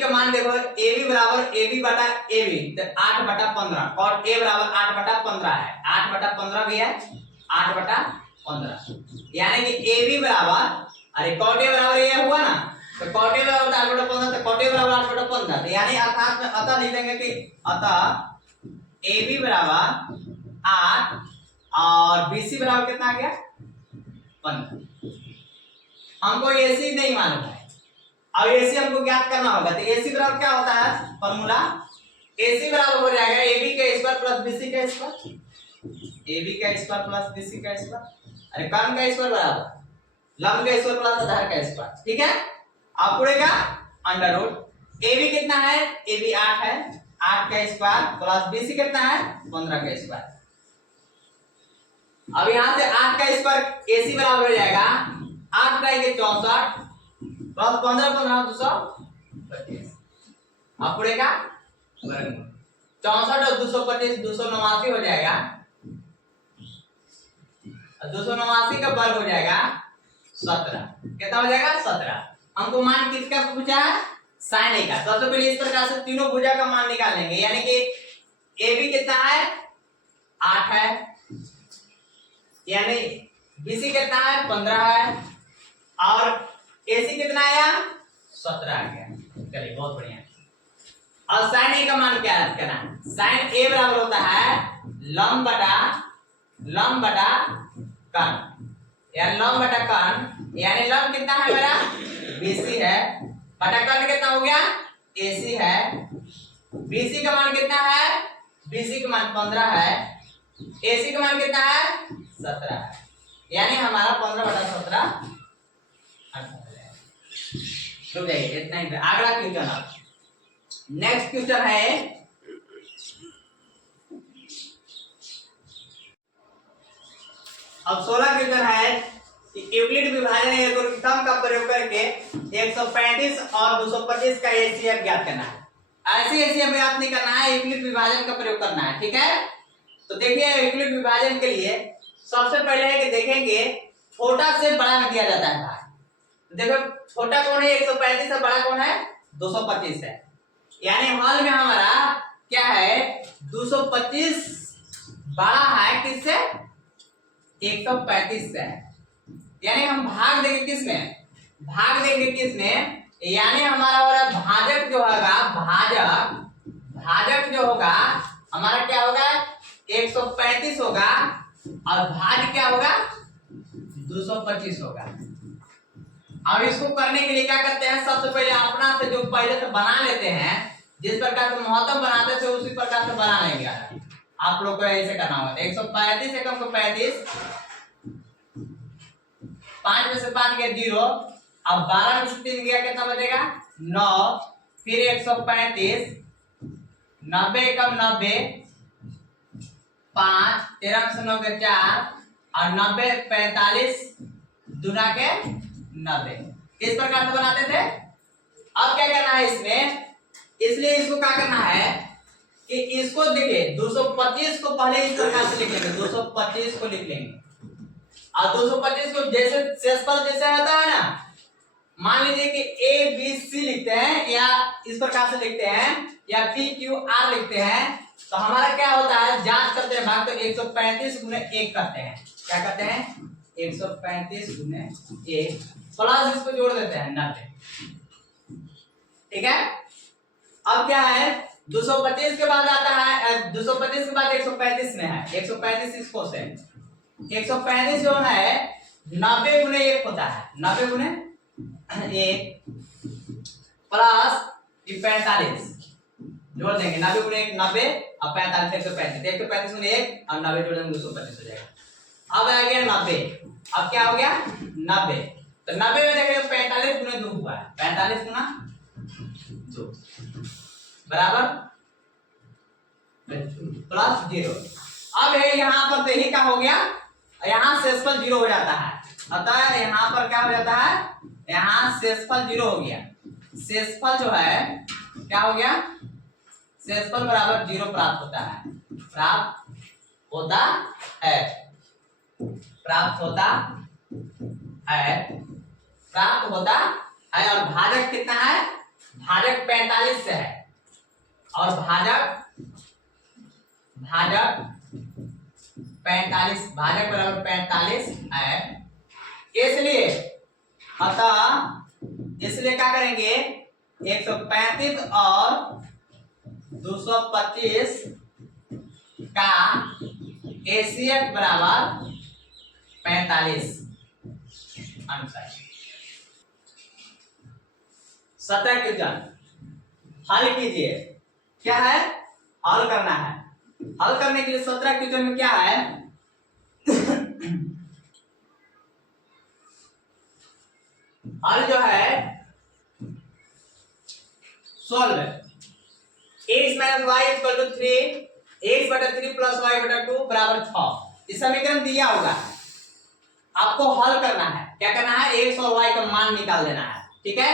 का मान देखो, AB बराबर AB बटा AB, तो 8/15। cot A बराबर 8/15 है, 8/15 भी है, 8/15 यानी कि AB बराबर, अरे cot A बराबर ये हुआ ना, तो cot A बराबर 8/15, तो cot A बराबर 8/15, यानी अर्थात में अतः लिख देंगे कि अतः AB बराबर 8 और BC बराबर कितना आ गया? 15। हमको AC नहीं मालूम है, अब AC हमको ज्ञात करना होगा। तो AC बराबर क्या होता है? फॉर्मूला AC बराबर हो जाएगा AB का स्क्वायर प्लस BC का स्क्वायर, AB का स्क्वायर प्लस BC का स्क्वायर, अरे कर्ण का स्क्वायर बराबर लंब का स्क्वायर प्लस आधार का स्क्वायर। ठीक है, अब पूरेगा अंडर रूट। AB कितना है? AB 8 है, 8 का स्क्वायर प्लस BC कितना है? 15 का स्क्वायर। अब यहां से 8 का स्क्वायर AC बराबर हो जाएगा 8 का 64 प्लस 15 225। अब पूरेगा वर्गमूल 64 और 225 289 हो जाएगा, 289 का वर्ग हो जाएगा 17। कितना हो जाएगा? 17। हमको मान किसका पूछा है? sin a का। सबसे पहले इस प्रकार से तीनों भुजा का मान निकालेंगे, यानी कि AB कितना है? 8 है, यानी BC कितना है? 15 है, और AC कितना आया? 17 आ गया। चलिए बहुत बढ़िया। और sin a का मान क्या करना है? sin a बराबर होता है लंब बटा कर्ण, यानी लंब बटा कर्ण, यानी लंब कितना है मेरा? BC है, बटा कर्ण कितना हो गया? AC है, BC का मान कितना है? BC का मान 15 है, AC का मान कितना है? 17 है, यानी हमारा 15/17 आंसर है। रुक जाइए, इतना ही। अगला क्वेश्चन अब नेक्स्ट क्वेश्चन है, अब 16 क्वेश्चन है कि यूक्लिड विभाजन एल्गोरिथम का प्रयोग करके 135 और 225 का एचसीएफ ज्ञात करना है। ऐसे एचसीएफ ज्ञात नहीं करना है, यूक्लिड विभाजन का प्रयोग करना है, ठीक है। तो देखिए यूक्लिड विभाजन के लिए सबसे पहले है कि देखेंगे छोटा से बड़ा में दिया जाता है भाग। देखो छोटा कौन है? 135 से बड़ा कौन है? 225 है, यानी हल में हमारा क्या है? 225 बड़ा है किससे? 135 से, यानी हम भाग देंगे किसमें? भाग देंगे किसमें? यानी हमारा हो रहा भाजक जो होगा, भाजक जो होगा हमारा क्या होगा? 135 होगा और भाज क्या होगा? 225 होगा। अब इसको करने के लिए क्या करते हैं? सबसे पहले अपना से जो पहले से बना लेते हैं, जिस प्रकार से महत्तम बनाते थे उसी प्रकार से बना लेंगे। आप लोग को ऐसे करना होगा। 135 एकम को 35, 5 में से 5 गया 0, अब 12 में से 3 गया कितना बचेगा? 9, फिर 135, 90 एकम 90, 5, 13 में से 9 गया 4 और 90 45 दुना के 90। किस प्रकार से बनाते थे? अब क्या करना है इसमें? इसलिए इसको क्या करना है कि इसको देखिए 225 को पहले इस प्रकार से लिख लेंगे, 225 को लिख लेंगे और 225 को जैसे शेषफल जैसे होता है ना, मान लीजिए कि A B C लिखते हैं या इस प्रकार से लिखते हैं या P Q R लिखते हैं, तो हमारा क्या होता है? जांच करते हैं भाग, तो 135 गुने 1 करते हैं। क्या करते हैं? 135 गुने 1 प्लस इसको जोड़ देते हैं 90, ठीक है। अब क्या है? 225 के बाद आता है 225 के बाद 135 में है, 135 इसको से 135 जो है 90 गुने 1 होता है, 90 गुने 1 प्लस 45 जोड़ देंगे, 90 गुने 1 90 और 45 135, 135 गुने 1 और 90 जोड़ देंगे 225 हो जाएगा। अब आ गया 90, अब क्या हो गया? 90, तो 90 में देखिए 45 गुने 2 हुआ है, 45 गुना 2 बराबर प्लस 0। अब है यहाँ पर यही क्या हो गया? यहाँ शेषफल 0 हो जाता है, अतः यहाँ पर क्या हो जाता है? यहाँ शेषफल 0 हो गया। शेषफल जो है क्या हो गया? शेषफल बराबर 0 प्राप्त होता है, प्राप्त होता है, प्राप्त होता है, प्राप्त होता है। और भाजक कितना है? भाजक 45 से है और भाजक 45, भाजक बराबर 45 है। इसलिए अतः इसलिए क्या करेंगे? 135 और 225 का एसीएफ बराबर 45 आंसर। 17 क्वेश्चन हल कीजिए। क्या है? हल करना है। हल करने के लिए 17 क्वेश्चन में क्या है? हल जो है solve x minus y equal to 3, x बटा 3 प्लस वाई बटा 2 बराबर 6। इस समीकरण दिया होगा, आपको हल करना है। क्या करना है? x और y का मान निकाल देना है, ठीक है।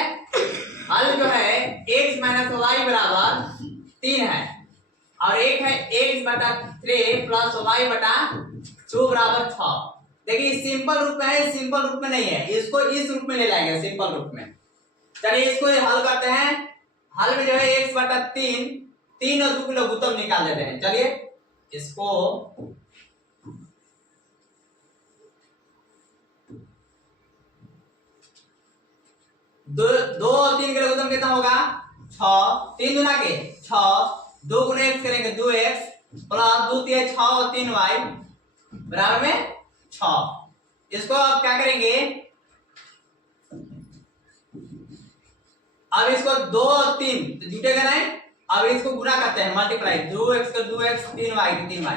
हल जो है x माइनस वाई बराबर 3 है और एक है x बटा 3 प्लस वाई बटा 2 बराबर 6। देखिए सिंपल रूप में है, सिंपल रूप में नहीं है, इसको इस रूप में ले लाएंगे सिंपल रूप में। चलिए इसको हल करते हैं। हल में जो है x बटा 3 और 2 की लघुत्तम निकाल देते हैं। चलिए इसको दो और 3 के लघुत्तम कितना होगा? 6, 3 गुना के 6, 2 गुना x करेंगे 2x प्लस 2 3 6 और 3 y बराबर में 6। इसको अब क्या करेंगे? अब इसको 2 और 3 तो जुटेगा नहीं, अब इसको गुना करते हैं, मल्टीप्लाई, 2x का 2x, 3y का 3y।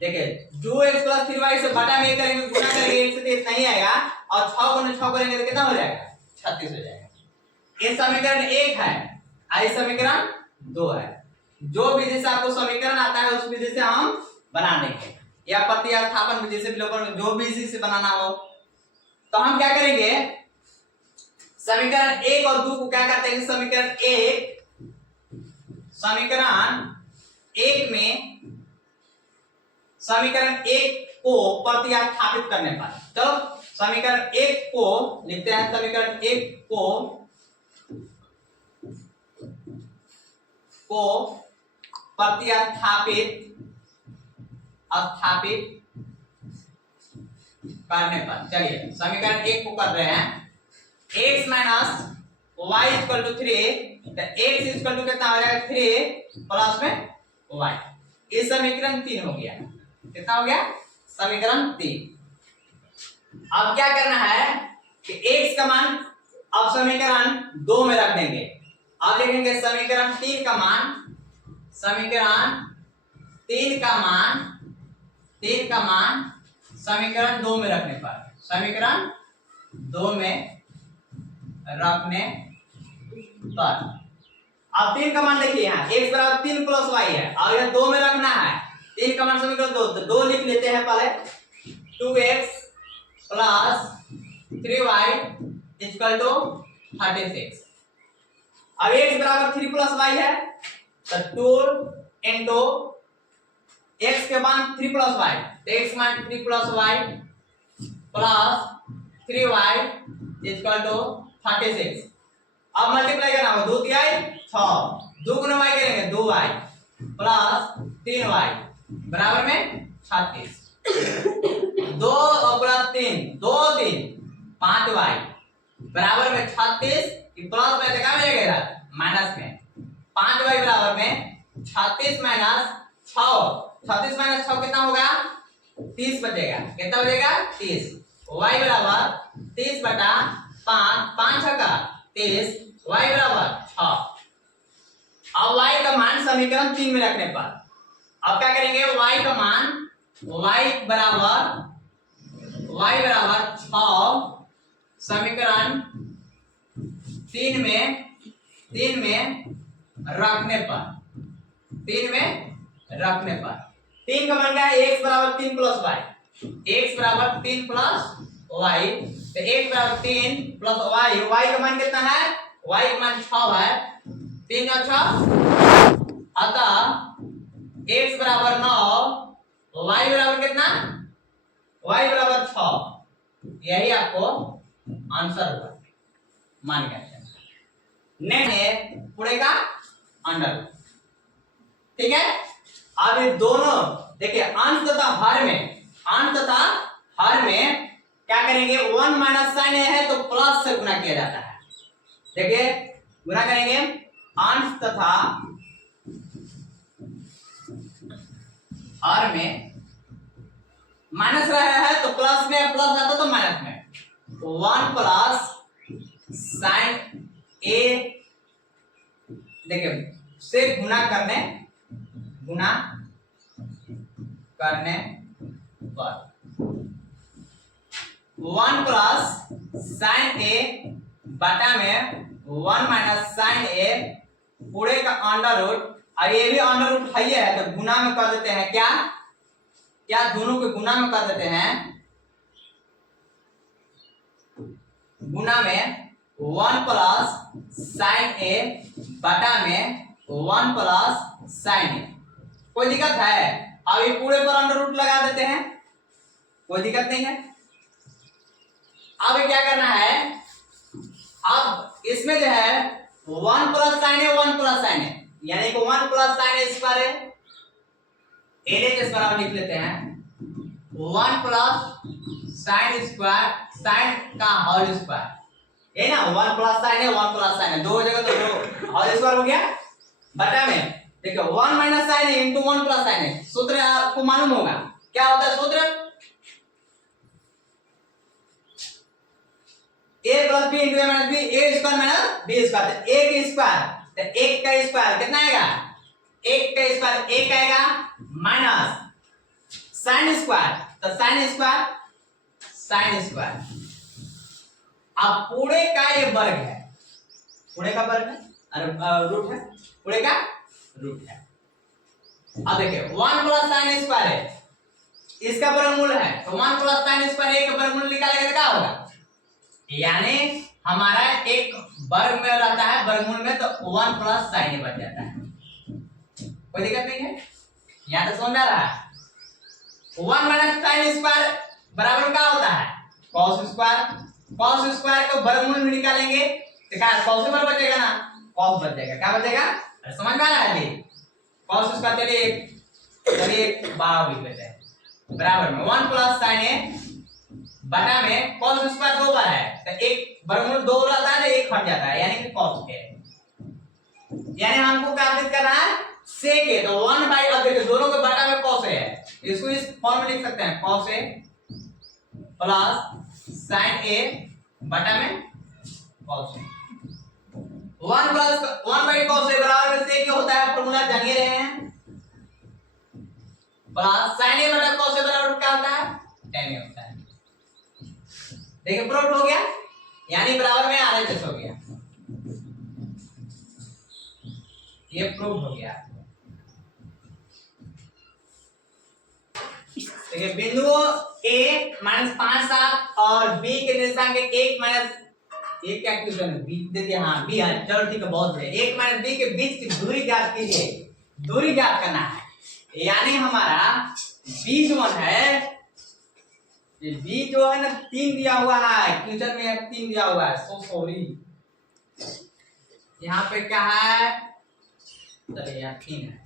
देखिए 2x प्लस 3y से बटा में करेंगे, गुना करेंगे, 1 से 3 नहीं आएगा, और 6 गुना 6 करेंगे तो कितना हो जाएगा? 36 हो जाएगा। ये समीकरण 1 है, और समीकरण 2 है। जो विधि से आपको समीकरण आता है उस विधि से हम बना देंगे, या प्रतिस्थापन विधि से, जो विधि से बनाना हो। तो हम क्या करेंगे, समीकरण 1 और 2 को क्या करते हैं, समीकरण 1 में समीकरण 1 को प्रतिस्थापित करने पर, तो समीकरण 1 को लिखते हैं, समीकरण 1 को प्रतिस्थापित करने पर, चलिए समीकरण 1 को कर रहे हैं, x minus y equal to 3, तो x इक्वल टू कितना हो जाएगा? 3 प्लस में y। इस समीकरण 3 हो गया। कितना हो गया? समीकरण 3। अब क्या करना है कि x का मान अब समीकरण 2 में रख देंगे। अब लिखेंगे समीकरण 3 का मान, समीकरण 3 का मान समीकरण 2 में रखने पर, समीकरण 2 में रखने पर, अब 3 का मान देखिए, यहाँ x बराबर 3 प्लस y है, और यह 2 में रखना है। 3 का मान समीकरण 2, तो 2 लिख लेते हैं पहले, 2x plus 3y equal to 36। अब x बराबर 3 प्लस y है, तो 2 इंटू x के मान 3 प्लस y, तो x मान 3 plus y plus 3y equal to 36। अब मल्टीप्लाई करना होगा, 2 3 6, 2 गुना y करेंगे 2y प्लस 3y बराबर में 36। 2 और प्लस 3, 2 3 5y बराबर में 36, प्लस में क्या मिलेगा? माइनस में 5y बराबर में 36 माइनस 6, 36 माइनस 6 कितना होगा? 30 बचेगा। कितना बचेगा? 30। y बराबर 30 बटा 5, 5 छक्का 30, y बराबर 6। अब y का मान समीकरण 3 में रखने पर, अब क्या करेंगे, y का मान y बराबर 6 समीकरण 3 में रखने पर, 3 का मान क्या है? x बराबर 3 प्लस y, x बराबर 3 प्लस y, तो x बराबर 3 प्लस y का मान कितना है? y का मान 6 है, 3 और 6, अतः x बराबर 9, y बराबर कितना? y बराबर 6। यही आपको आंसर होगा, मान गया। नेक्स्ट पूरे का अंडर, ठीक है। अब ये दोनों देखिए, अंश तथा हर में क्या करेंगे, 1 माइनस साइन है तो प्लस से गुना किया जाता है। देखिए गुना करेंगे, अंश तथा हर में माइनस रहा है तो प्लस में, प्लस आता तो माइनस में, 1 प्लस साइन ए, देखिए से गुना करने पर 1 प्लस साइन ए बटा में 1 माइनस साइन ए पूरे का अंडर रूट, और ये भी अंडर रूट है तो गुना में कर देते हैं, क्या दोनों के गुना में कर देते हैं, गुना में 1 प्लस साइन ए बटा में 1 प्लस साइन ए। कोई दिक्कत है? अब ये पूरे पर अंडर रूट लगा देते हैं, कोई दिक्कत नहीं है। अब क्या करना है, अब इसमें जो है 1 प्लस साइन ए, 1 प्लस साइन ए, यानी कि 1 प्लस साइन ए स्क्वायर है, एलएच बराबर लिख लेते हैं 1 प्लस साइन स्क्वायर, साइन का होल स्क्वायर, है ना। 1 प्लस साइन है, 1 प्लस साइन है, दो जगह तो दो होल स्क्वायर हो गया, बटा में देखो 1 माइनस साइन है इंटू 1 प्लस साइन है। सूत्र आपको मालूम होगा, क्या होता है सूत्र? a plus b into a minus b, a square minus b square, a की स्क्वायर तो एक का स्क्वायर कितना आएगा, एक का स्क्वायर एक आएगा माइनस साइन स्क्वायर, तो साइन स्क्वायर साइन स्क्वायर। अब पूरे का ये वर्ग है, पूरे का वर्ग है, रूट है, पूरे का रूट है। अब देखिए 1 प्लस साइन स्क्वायर है, इसका वर्गमूल है, तो 1 प्लस साइन स्क्वायर एक वर्गमूल निकालेंगे तो क्या होगा, यानी हमारा एक वर्ग में रहता है वर्गमूल में, तो 1 प्लस साइन बच जाता है, कोई दिक्कत नहीं है, यहां तक समझ में आ रहा है। 1 माइनस साइन स्क्वायर बराबर क्या होता है, कॉस स्क्वायर, कॉस स्क्वायर को वर्गमूल में निकालेंगे तो क्या कॉस स्क्वायर बचेगा ना, कॉस बच जाएगा, क्या बचेगा, समझ में आ रहा है अभी, कॉस स्क्वायर चलिए 12 लिख लेते हैं बराबर में 1 प्लस साइन ए बटा में कॉस स्क्वायर 2 बार है, तो एक वर्गमूल 2 रहता है तो एक हट जाता है, यानी कि कॉस के, यानी हमको क्या सिद्ध करना है, सेक है, तो 1 बाई, अब देखिए दोनों के बटा में cos है, इसको इस फॉर्म में लिख सकते हैं cos a plus sin a बटा में cos a। 1 plus 1 by cos a बराबर में sec होता है, फॉर्मूला जान ही रहे हैं, प्लस sin a बटा cos a बराबर क्या होता है, tan a होता है। देखिए प्रूफ हो गया, यानी बराबर में RHS हो गया, ये प्रूफ हो गया। देखिए बिंदुओं A माइनस 5 7 और B के निर्देशांक 1 माइनस, ये क्या क्वेश्चन है, B दे दिया, हाँ B है, चलो ठीक है, बहुत बढ़िया। 1 माइनस B के बीच की दूरी ज्ञात कीजिए, दूरी ज्ञात करना है, यानी हमारा B जो है, ये B जो है ना 3 दिया हुआ है, क्वेश्चन में 3 दिया हुआ है, सो सॉरी, यहाँ पे क्या है, चलिए यहाँ 3 है,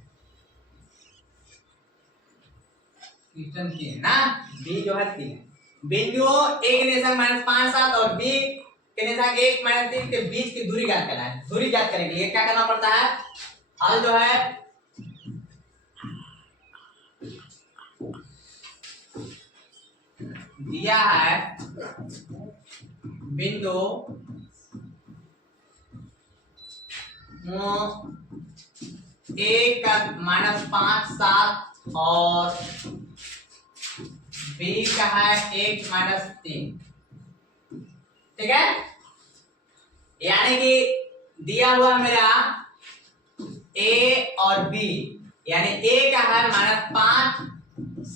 क्वेश्चन 3 है ना, B जो है 3 है। बिंदुओं A के निर्देशांक माइनस 5 7 और B के निर्देशांक 1 माइनस 3 के बीच की दूरी ज्ञात करना है, दूरी ज्ञात करने के लिए क्या करना पड़ता है, हल जो है दिया है बिंदु A का माइनस 5 7 और B का है 1 माइनस 3, ठीक है, यानी कि दिया हुआ मेरा A और B, यानी A का है माइनस 5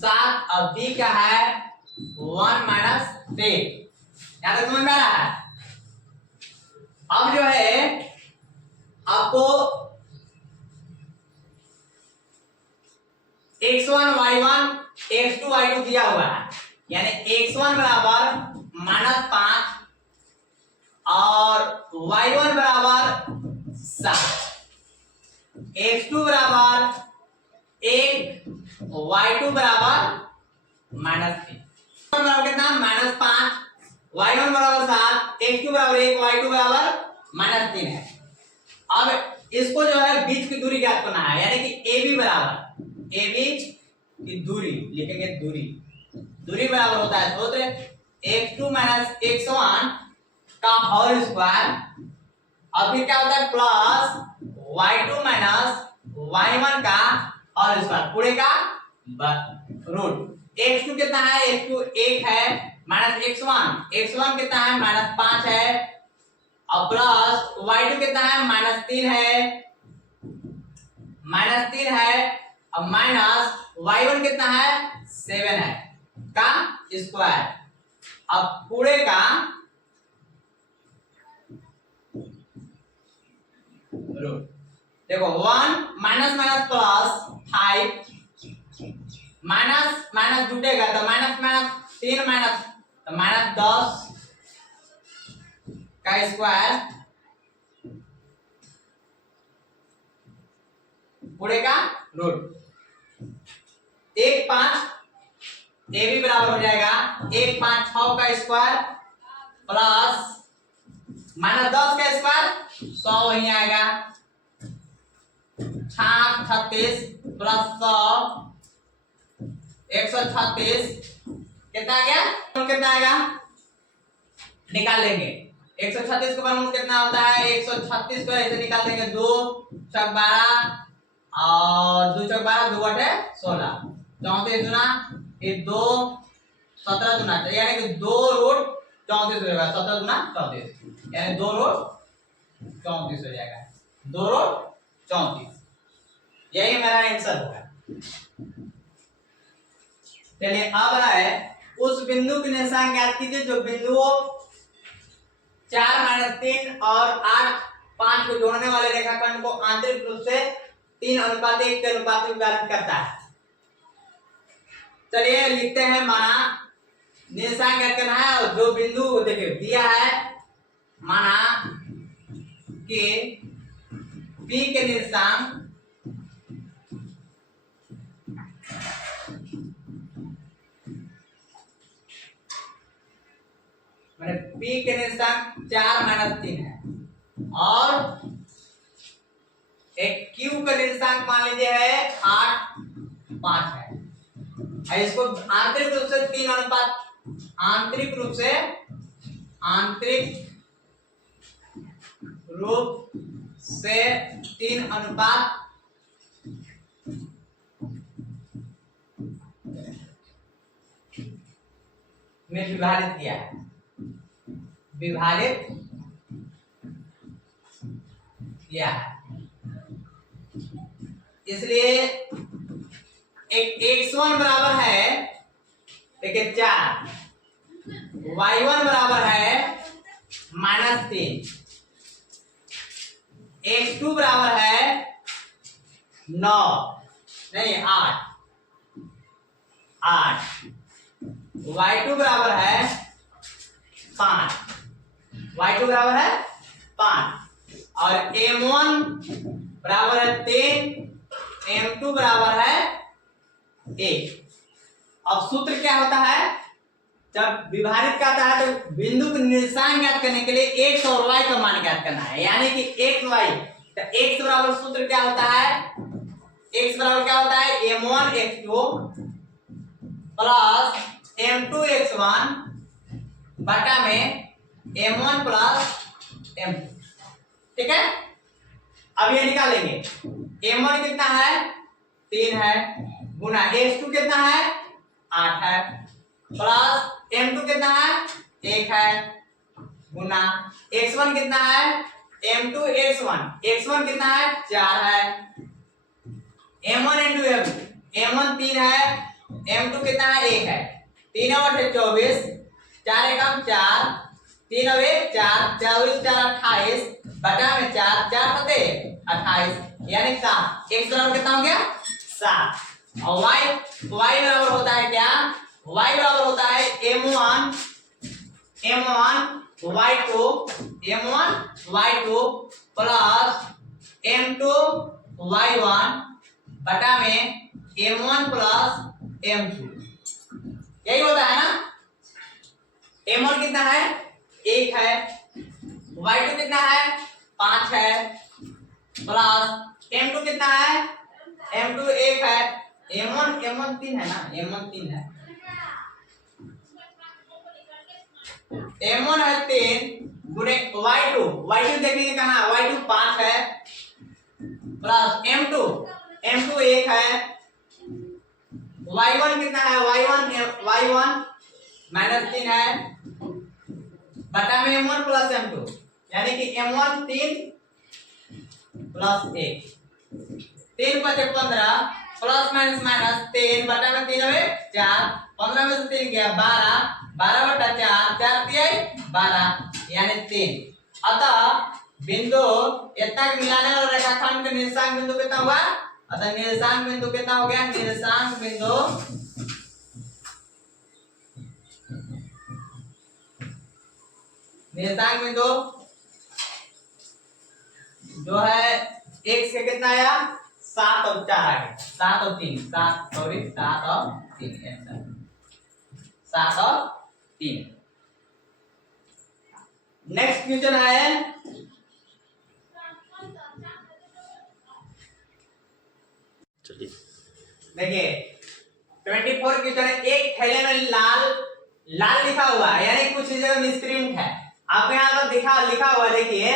7 और B का है 1 माइनस 3, यहां तक समझ में आ रहा है। अब जो है आपको x1 y1 x2 y2 दिया हुआ है, यानी x1 बराबर माइनस 5 और y1 बराबर 7, x2 बराबर 1 y2 बराबर माइनस 3, बराबर कितना माइनस 5, y1 बराबर 7, x2 बराबर 1, y2 बराबर माइनस 3 है। अब इसको जो है बीच की दूरी ज्ञात करना है, यानी कि AB बराबर, AB की दूरी लिखेंगे, दूरी बराबर होता है सूत्र x2 माइनस x1 का होल स्क्वायर, और फिर क्या होता है प्लस y2 माइनस y1 का होल स्क्वायर, पूरे का रूट। x2 कितना है, x2 1 है, माइनस x1 कितना है माइनस 5 है, और प्लस y2 कितना है माइनस 3 है, और माइनस y1 कितना है 7 है का स्क्वायर, अब पूरे का रूट। देखो 1 minus minus plus 5, minus minus जुटेगा तो माइनस माइनस 3 माइनस, तो माइनस 10 का स्क्वायर पूरे का रूट। 1 5 ए भी बराबर हो जाएगा 1 5 6 का स्क्वायर प्लस माइनस 10 का स्क्वायर 100 वही आएगा, 6 36 प्लस 100 136 कितना आ गया, कितना आएगा निकाल लेंगे, 136 का वर्गमूल कितना होता है? 136 को ऐसे निकाल देंगे, 2 चौक 12 और 2 चौक 12, 2 8 16, 34 गुना ये 2 17 गुना, यानी कि 2 रूट 34 हो जाएगा, 17 गुना 34 यानी 2 रूट 34 हो जाएगा, 2 रूट 34, यही मेरा आंसर होगा। चलिए अब है उस बिंदु के निर्देशांक ज्ञात कीजिए जो बिंदुओं 4 - 3 और 8 5 को जोड़ने वाले रेखाखंड को आंतरिक रूप से 3:1 के अनुपात में विभाजित करता है। चलिए लिखते हैं, माना निर्देशांक ज्ञात करना है और जो बिंदु देखिए दिया है, माना कि P के निर्देशांक P के निर्देशांक 4 - 3 है और एक Q का निर्देशांक मान लीजिए है 8 5 है। इसको आंतरिक रूप से 3:1 आंतरिक रूप से 3:1 में विभाजित किया है, विभाजित किया है। इसलिए एक x1 बराबर है देखिए 4, y1 बराबर है -3, x2 बराबर है 9 नहीं 8, y2 बराबर है 5, y2 बराबर है 5 और m1 बराबर है 3, m2 बराबर है 1। अब सूत्र क्या होता है, जब विभाजित करता है तो बिंदु के निर्देशांक ज्ञात करने के लिए x और y का मान ज्ञात करना है, यानी कि x y, तो x बराबर सूत्र क्या होता है, x बराबर क्या होता है m1 x2 plus m2 x1 बटा में m1 प्लस m2, ठीक है। अब ये निकालेंगे, m1 कितना है 3 है, गुना x2 कितना है 8 है, प्लस m2 कितना है 1 है, गुना x1 कितना है m2 x1 कितना है 4 है, m1 into m1 3 है, m2 कितना है 1 है, 3 और 24, 4 एकम 4, 3 और 1 4, 24 4 28 बटा में 4 4 पते 28 यानी 7, x बराबर कितना हो गया 7 और y बराबर होता है क्या, y बराबर होता है m1 y2 plus m2 y1 बटा में m1 प्लस m2, यही होता है ना। m1 कितना है 1 है, y2 कितना है 5 है, प्लस m2 कितना है m2 1 है, m1 3 है ना, m1 3 है, m1 है 3 गुणे y2 देखेंगे कहाँ, y2 5 है, प्लस m2 1 है, y1 कितना है y1 -3 है बटा में m1 प्लस m2 यानी कि m1 3 प्लस 1, 3 × 5 = 15 प्लस माइनस 3 बटा में 3 है 4, 15 में से 3 गया 12, 12 बटा 4, 4 3 12 यानी 3। अतः बिंदु इतना के मिलाने वाला रेखाखंड का निर्देशांक बिंदु कितना हुआ, अतः निर्देशांक बिंदु कितना हो गया, निर्देशांक बिंदु जो है x के कितना आया 7 और 4 आ गया, 7 और 3 7 और 3 7 और 3। नेक्स्ट क्वेश्चन है देखिए 24 क्वेश्चन है, एक थैले में लाल लिखा हुआ है यानी कुछ जगह मिसप्रिंट है, आपके यहाँ पर लिखा हुआ देखिए,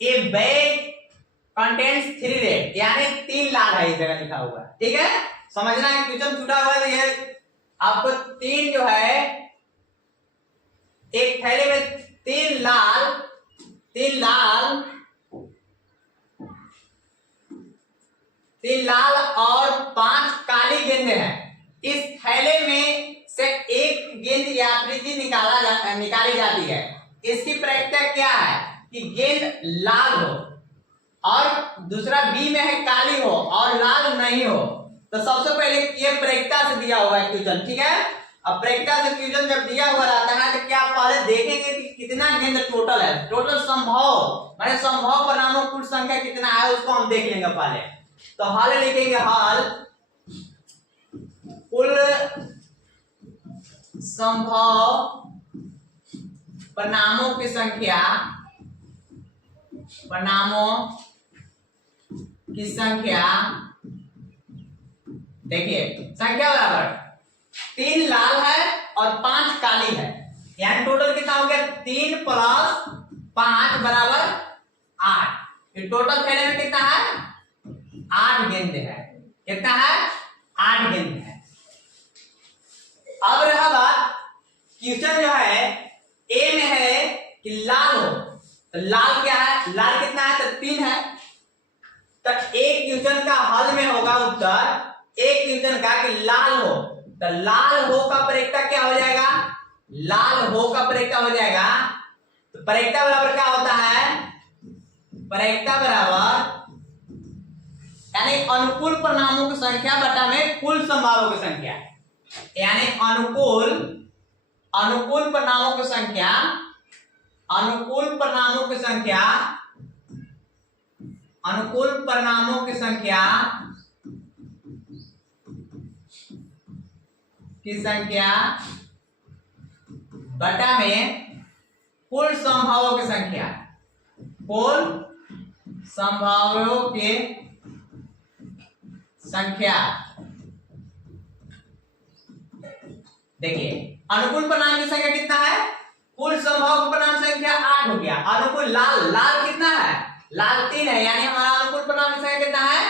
ए बैग कंटेन्स 3 रेड, यानी 3 लाल है इस जगह लिखा हुआ है। ठीक है, समझना है, क्वेश्चन छूटा हुआ है। ये आपको 3 जो है, एक थैले में 3 लाल और 5 काली गेंदें हैं। इस थैले में से एक गेंद यात्री जी निकाली जाती है। इसकी प्रायिकता क्या है कि गेंद लाल हो और दूसरा बी में है काली हो और लाल नहीं हो। तो सबसे पहले ये प्रायिकता से दिया हुआ है क्वेश्चन। ठीक है, अब प्रायिकता से क्वेश्चन जब दिया हुआ रहता है तो क्या पहले देखेंगे कि कितना गेंद टोटल है। टोटल संभव माने संभव परिणामों कुल संख्या कितना है उसको हम देख लेंगे पहले। तो हल लिखेंगे, हल कुल संभव परिणामों की संख्या, देखिए संख्या बराबर 3 लाल है और 5 काली है, यानी टोटल कितना हो गया 3 + 5 बराबर 8। ये टोटल थैले में कितना है 8 गेंद है। कितना है 8 गेंद है। अब रहा बात, क्वेश्चन जो है ए में है कि लाल हो, तो लाल क्या है, लाल कितना है तो 3 है। तो एक क्वेश्चन का हल में होगा उत्तर, एक क्वेश्चन का कि लाल हो, तो लाल हो का प्रायिकता क्या हो जाएगा, लाल हो का प्रायिकता हो जाएगा। तो प्रायिकता बराबर क्या होता है, प्रायिकता बराबर यानी अनुकूल परिणामों की संख्या बटा में कुल संभावों की संख्या, यानी अनुकूल परिणामों की संख्या, बटा में कुल संभावों की संख्या, देखिए अनुकूल परिणाम की संख्या कितना है, कुल संभव परिणाम संख्या 8 हो गया। अनुकूल लाल कितना है, लाल 3 है, यानी हमारा अनुकूल परिणाम की संख्या कितना है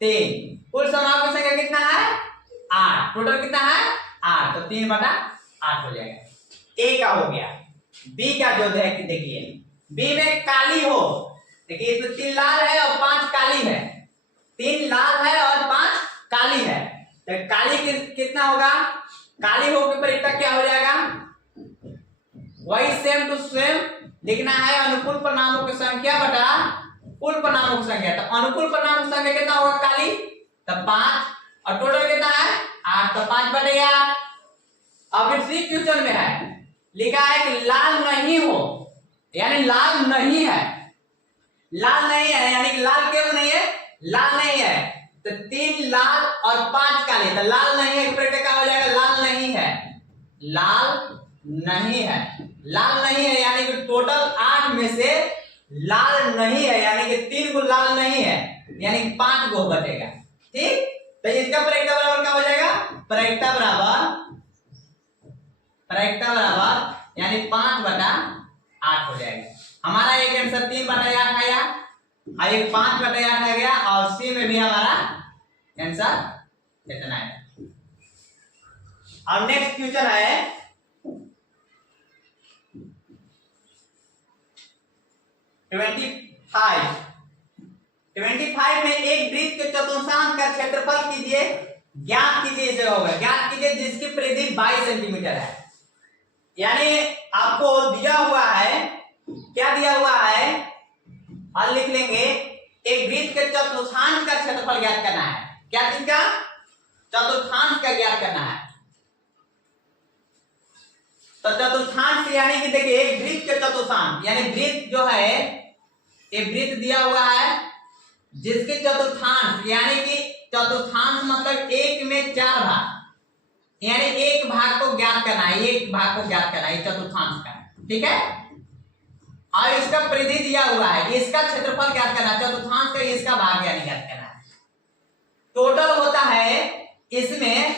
3। कुल संभव की संख्या कितना है 8, टोटल कितना है 8, तो 3/8 हो जाएगा। ए का हो गया। बी का जो है कि देखिए, बी में काली हो, देखिए इसमें 3 लाल है और 5 काली है, 3 लाल है और 5 काली है। तो काली कितना होगा, काली हो की प्रायिकता क्या हो जाएगा, वही सेम टू सेम लिखना है, अनुकूल परिणामों की संख्या बटा कुल परिणामों की संख्या। तो अनुकूल परिणामों की संख्या कितना होगा काली, तो 5 और टोटल कितना है 8, तो 5/8। अब इसी क्वेश्चन में है लिखा है कि लाल नहीं हो, यानी लाल नहीं है यानी कि लाल क्यों नहीं है, लाल नहीं है। तो 3 लाल और 5 काले, तो लाल नहीं है क्या हो जाएगा, लाल नहीं है, यानी कि टोटल 8 में से लाल नहीं है, यानी कि 3 को लाल नहीं है, यानी कि 5 को बचेगा। ठीक, तो इसका प्रायिकता बराबर क्या हो जाएगा, प्रायिकता बराबर यानी 5/8 हो जाएगा। हमारा एक आंसर 3/8 आया और एक 5/8 आ गया, और सी में भी हमारा आंसर इतना है। और नेक्स्ट क्वेश्चन है 25 में एक वृत्त के चतुर्थांश का क्षेत्रफल कीजिए, ज्ञात कीजिए, इसे होगा ज्ञात कीजिए जिसकी परिधि 22 सेंटीमीटर है। यानी आपको दिया हुआ है, क्या दिया हुआ है, हल लिख लेंगे, एक वृत्त के चतुर्थांश का क्षेत्रफल ज्ञात करना है। क्या चीज का, चतुर्थांश का ज्ञात करना है। तो चतुर्थांश यानी कि देखिए एक वृत्त के चतुर्थांश, यानी वृत्त जो है एक वृत्त दिया हुआ है जिसके चतुर्थांश, यानी कि चतुर्थांश मतलब 1 में 4 भाग, यानी एक भाग को ज्ञात करना है, चतुर्थांश का। ठीक है, और इसका परिधि दिया हुआ है, इसका क्षेत्रफल ज्ञात करना है, चतुर्थांश का इसका भाग यानी ज्ञात करना है। टोटल होता है इसमें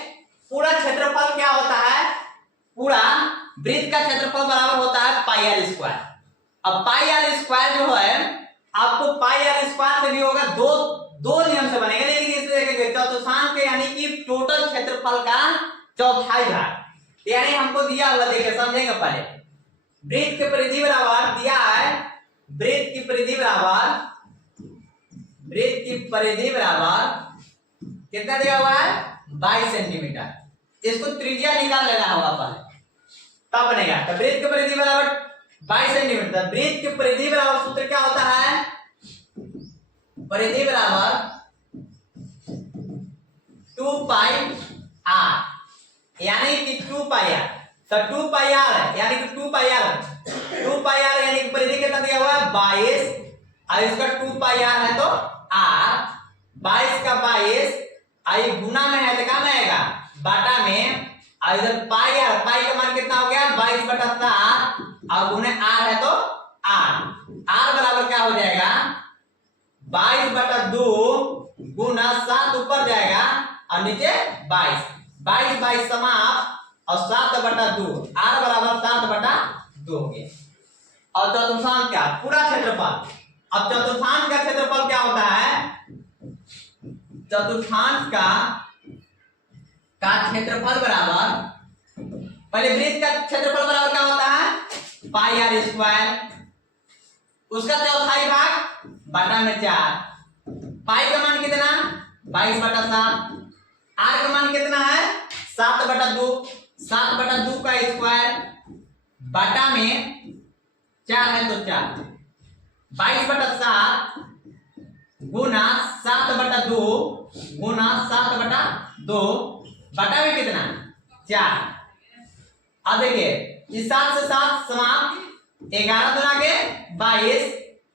पूरा क्षेत्रफल क्या होता है, पूरा वृत्त का क्षेत्रफल बराबर होता है पाई आर स्क्वायर। अब पाई आर स्क्वायर जो है आपको पाई आर स्क्वायर से भी होगा, दो नियम से बनेगा, लेकिन इसमें देखेंगे चतुर्थांश के यानी कि टोटल क्षेत्रफल का चौथाई भाग। यानी हमको दिया हुआ, देखिए समझेंगे पहले, वृत्त की परिधि बराबर दिया है, वृत्त की परिधि बराबर कितना दिया हुआ है 22 सेंटीमीटर। इसको त्रिज्या निकाल लेना होगा पहले, तब बनेगा। तो वृत्त की परिधि बराबर 22 सेंटीमीटर। वृत्त की परिधि बराबर सूत्र क्या होता है, परिधि बराबर 2 पाई आर, यानी कि 2 पाई आर। तो 2 पाई आर यानी कि 2 पाई आर यानी कि परिधि कितना दिया हुआ है 22, और इसका 2 पाई आर है तो आर, 22 का 22 आई गुना में है तो क्या में आएगा बाटा में, और इधर पाई आर, पाई का मान कितना हो गया 22/7, और गुने आर है तो आर बराबर क्या हो जाएगा 22/2 गुना 7 ऊपर जाएगा और नीचे 22 समाप्त, और 7/2 आर बराबर 7/2 हो गया। और चतुर्थांश क्या पूरा क्षेत्रफल। अब चतुर्थांश का क्षेत्रफल क्या होता है, चतुर्थांश का क्षेत्रफल बराबर, पहले वृत्त का क्षेत्रफल बराबर क्या होता है पाई आर स्क्वायर, उसका चौथाई भाग बटा में 4, पाई का मान कितना 22/7, आर का मान कितना है 7/2, 7/2 का स्क्वायर बटा में 4 है तो 4, 22/7 गुना 7/2 गुना 7/2 बटा में कितना 4। अब देखिए इस 7 से 7 समाप्त, 11 दुना के 22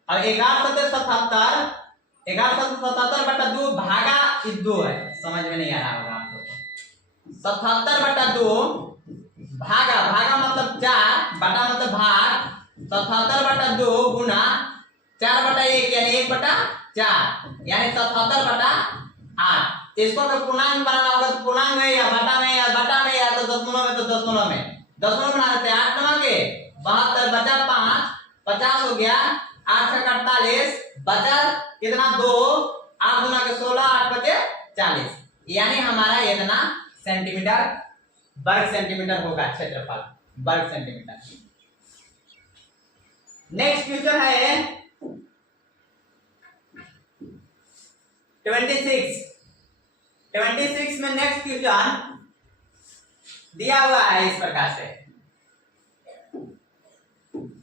और 11×7=77, 11×7=77/2 भागा 2 है, समझ में नहीं आ रहा होगा आपको। 77/2 भागा मतलब 4, बटा मतलब भाग, 77/2 गुना 4/1 यानी 1/4 यानी 77/8। इसको अगर पूर्णांक बनाना होगा तो पूर्णांक में या बटा में या तो दशमलव में तो दशमलव में बना देते हैं। 8 9 के 72 बचा 5, 50 हो गया, 8 6 48 बचा कितना 2, 8 गुना के 16, 8 बचे 40, यानी हमारा इतना सेंटीमीटर वर्ग सेंटीमीटर होगा क्षेत्रफल वर्ग सेंटीमीटर। नेक्स्ट क्वेश्चन है 26 में नेक्स्ट क्वेश्चन दिया हुआ है इस प्रकार से।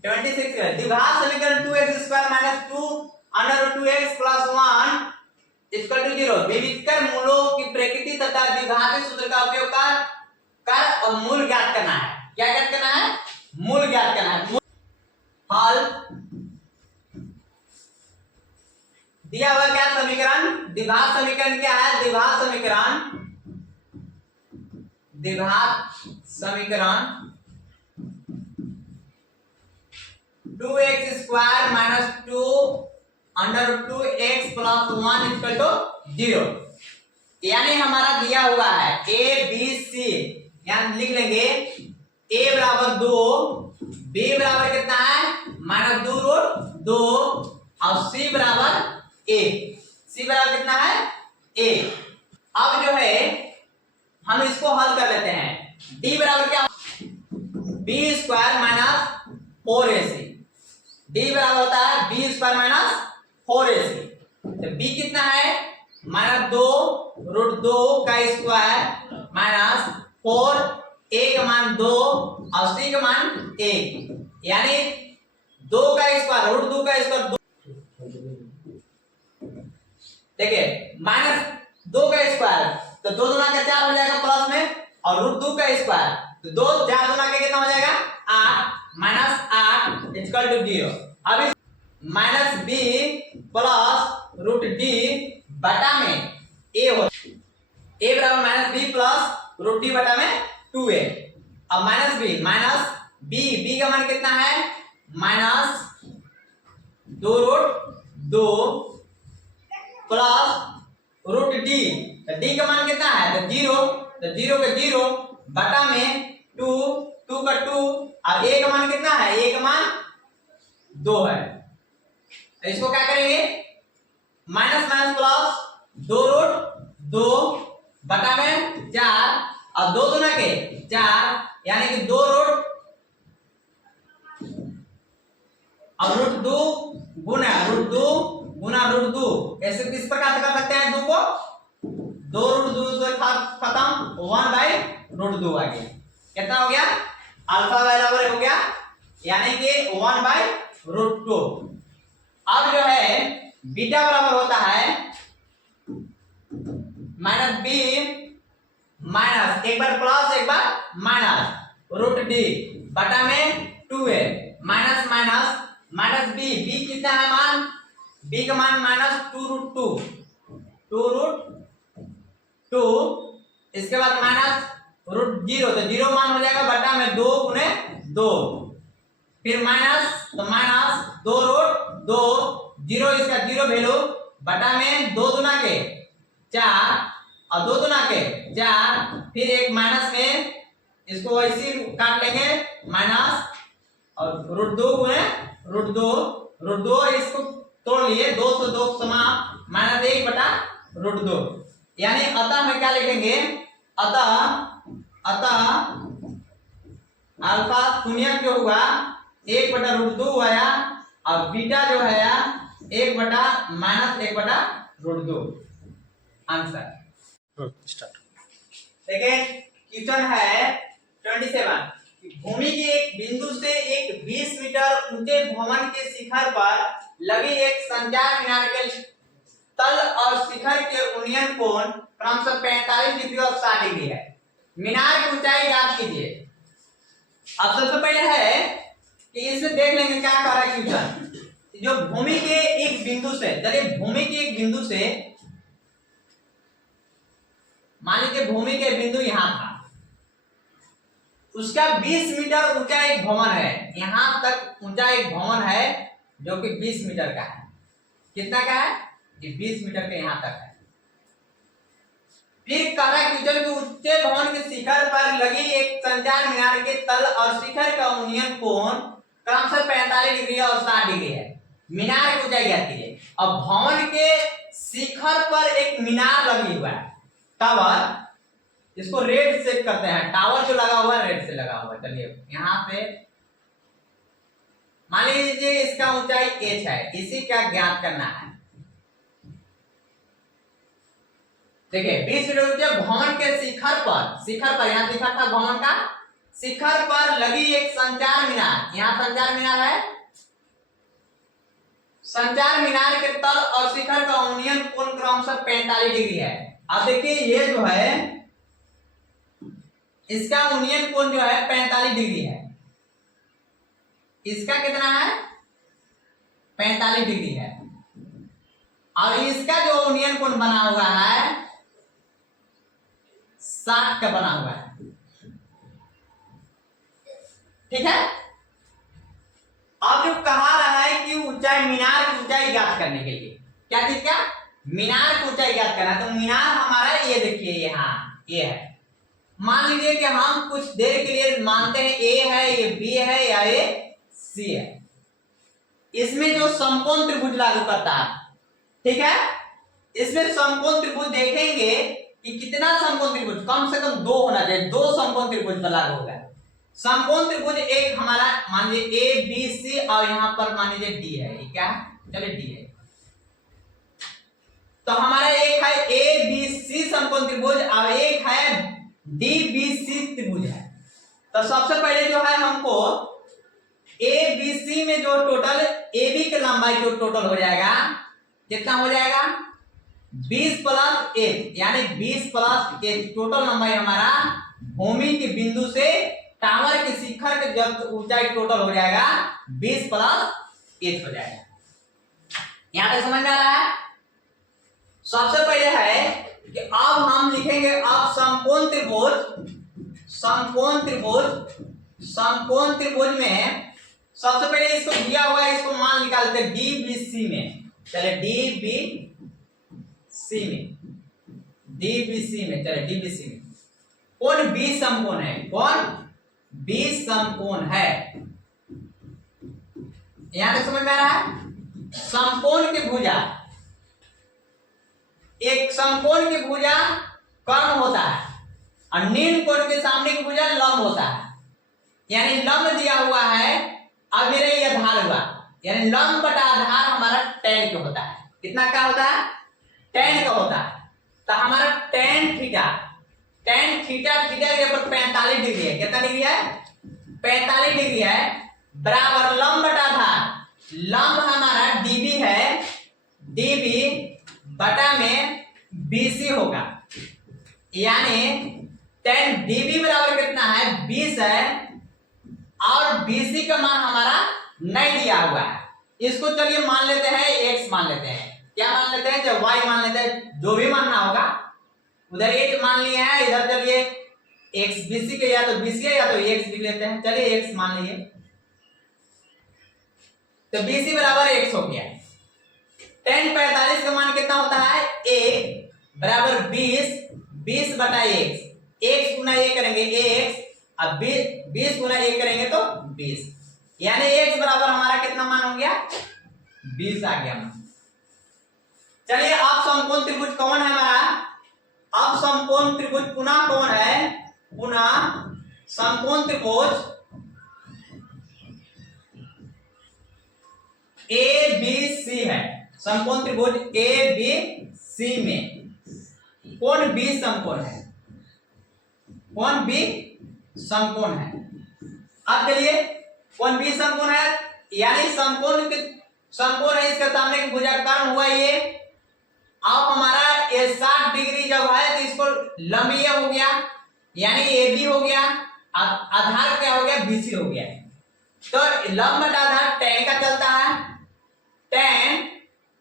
26 का द्विघात समीकरण 2x² - 2√2x + 1 0 विविधकर मूलों की प्रकृति तथा द्विघाती सूत्र का उपयोग कर और मूल ज्ञात करना है। क्या ज्ञात करना है मूल ज्ञात करना है। हल दिया हुआ क्या समीकरण द्विघात समीकरण क्या है, द्विघात समीकरण 2x² - 2√2x + 1 0, यानी हमारा दिया हुआ है a b c, यानी लिख लेंगे a बराबर 2, b बराबर कितना है -2√2 और c बराबर 1, c बराबर कितना है 1। अब जो है हम इसको हल कर लेते हैं। d बराबर क्या b² - 4ac, d बराबर होता है b² - 4ac। तो b कितना है -2√2 का स्क्वायर माइनस 4, a का मान 2 और c का मान 1, यानी 2 का स्क्वायर √2 का स्क्वायर देखिए -2 का स्क्वायर तो 2 गुना का 4 हो जाएगा प्लस में, और √2 का स्क्वायर तो 2 4 गुना के कितना हो जाएगा 8 -8 0। अब इस -b + √d बटा में a हो, a बराबर -b + √d बटा में 2a। अब -b का मान कितना है -2√2 प्लस √d, तो d का मान कितना है तो 0, तो 0 के 0 बटा में 2 2 का 2, अब ए का मान कितना है, ए का मान 2 है। तो इसको क्या करेंगे, माइनस माइनस प्लस 2 रूट 2 बटा में 4, अब 2 दूना के 4, यानी कि 2 रूट, अब रूट 2 गुना रूट 2 गुना रूट 2, ऐसे किस प्रकार से कर सकते हैं, 2 को 2 रूट 2 से खत्म, 1/√2 आ गया। कितना हो गया, अल्फा बराबर हो गया, यानी कि 1/√2। अब जो है बीटा बराबर होता है माइनस बी माइनस, एक बार प्लस एक बार माइनस रूट डी बटा में 2 है, minus minus minus b, b कितना है मान, बी का मान माइनस 2√2, 2√2, इसके बाद माइनस √0, तो 0 मान हो जाएगा बटा में 2 गुने 2, फिर माइनस, तो माइनस 2√2, 0 इसका 0 वैल्यू बटा में 2 दूना के 4 और 2 दूना के 4, फिर एक माइनस में इसको ऐसे काट लेंगे माइनस, और √2 गुने √2, इसको तोड़ लिए, 2 से 2 समाप्त, माइनस 1 बटा √2, यानी अतः में क्या लिखेंगे, अतः अल्फा शून्य क्यों हुआ, 1 बटा √2 आया, और बीटा जो है 1 बटा माइनस 1 बटा √2 आंसर। देखिए क्वेश्चन है 27, भूमि के एक बिंदु से एक 20 मीटर ऊंचे भवन के शिखर पर लगी एक संचार मीनार के तल और शिखर के उन्नयन कोण क्रमशः 45 डिग्री और 60 डिग्री है। मीनार की ऊंचाई ज्ञात कीजिए। अब सबसे पहले है कि इसमें देख लेंगे क्या कह रहा है क्वेश्चन, जो भूमि के एक बिंदु से, चलिए भूमि के एक बिंदु से, मान लीजिए भूमि के बिंदु यहां था, उसका 20 मीटर ऊंचा एक भवन है, यहां तक ऊंचा एक भवन है जो कि 20 मीटर का है। कितना का है, ये 20 मीटर के यहां तक है। फिर कह रहा है कि ऊंचे भवन के शिखर पर लगी एक संचार मीनार के तल और शिखर का उन्नयन कोण क्रमशः 45 डिग्री और 60 डिग्री है। मीनार की ऊंचाई ज्ञात कीजिए। अब भवन के शिखर पर एक मीनार लगी हुआ है, टावर, इसको रेड से करते हैं, टावर जो लगा हुआ है रेड से लगा हुआ है। चलिए यहां पे मान लीजिए इसका ऊंचाई h है, इसी का ज्ञात करना है। देखिए 20 मीटर ऊंचे भवन के शिखर पर यहां शिखर था भवन का, शिखर पर लगी एक संचार मीनार, यहां संचार मीनार है, संचार मीनार के तल और शिखर का उन्नयन कोण क्रमशः 45 डिग्री है। अब देखिए ये जो है इसका उन्नयन कोण जो है 45 डिग्री है, इसका कितना है 45 डिग्री है, और इसका जो उन्नयन कोण बना हुआ है 60 का बना हुआ है। ठीक है, अब जो कहा रहा है कि ऊंचाई, मीनार की ऊंचाई ज्ञात करने के लिए क्या चीज का, मीनार की ऊंचाई ज्ञात करना है। तो मीनार हमारा ये देखिए यहाँ ये है, मान लीजिए कि हम कुछ देर के लिए मानते हैं ए है, ये बी है या ये सी है, इसमें जो समकोण त्रिभुज लागू करता है, ठीक है, इसमें समकोण त्रिभुज देखेंगे कि कितना समकोण त्रिभुज, कम से कम 2 होना चाहिए, 2 समकोण त्रिभुज पर लागू होगा। समकोण त्रिभुज एक हमारा मान लीजिए ए बी सी और यहां पर मान लीजिए डी है, ये क्या है, चलिए डी है, तो हमारा एक है ए बी सी समकोण त्रिभुज और एक है डी बी सी त्रिभुज है। तो सबसे पहले जो है हमको ए बी सी में जो टोटल ए बी की लंबाई जो टोटल हो जाएगा कितना हो जाएगा 20 + 1, यानी 20 + 1 टोटल लंबाई हमारा भूमि के बिंदु से टावर के शिखर के जब ऊंचाई टोटल हो जाएगा 20 + 1 हो जाएगा। यहां तक समझ में आ रहा है। सबसे पहले है कि अब हम लिखेंगे, अब समकोण त्रिभुज में सबसे पहले इसको दिया हुआ है, इसको मान निकालते हैं डीबीसी में, चले डीबीसी में चले डीबीसी में कौन बी समकोण है, कौन बीस समकोण है। यहां तक समझ में आ रहा है? समकोण की भुजा, एक समकोण की भुजा कर्ण होता है और निम्न कोण के सामने की भुजा लंब होता है। यानी लंब दिया हुआ है, अब मेरा ये आधार हुआ, यानी लंब बटा आधार हमारा tan का होता है। कितना का होता है? tan का होता है। तो हमारा tan थीटा थीटा के ऊपर 45 डिग्री है। कितना डिग्री है? 45 डिग्री है, बराबर लंब बटा आधार। लंब हमारा db है, db बटा में bc होगा। यानी tan db बराबर कितना है? 20 है और bc का मान हमारा नहीं दिया हुआ है। इसको चलिए मान लेते हैं x मान लेते हैं। क्या मान लेते हैं? जब y मान लेते हैं, जो भी मानना होगा। उधर h मान लिया है, इधर चलिए x bc के या तो bc है या तो x लिख लेते हैं। चलिए x मान लीजिए, तो bc बराबर x हो गया। tan 45 का मान कितना होता है? a बराबर 20 बटा x गुना a करेंगे x, अब 20 गुना a करेंगे तो 20, यानी x बराबर हमारा कितना मान हो गया? 20 आ गया। चलिए अब समकोण त्रिभुज कौन है हमारा? अब समकोण त्रिभुज पुनः कौन है? पुनः समकोण त्रिभुज ABC है। समकोण त्रिभुज ABC में कौन B समकोण है? कौन B समकोण है? अब चलिए कौन B समकोण है? यानी समकोण है, इसके सामने की भुजा कर्ण हुआ ये। अब हमारा ये 60 डिग्री जब है तो इसको लंब ये हो गया, यानी AB हो गया, आधार क्या हो गया? BC हो गया। तो लंब बटा आधार tan का चलता है, tan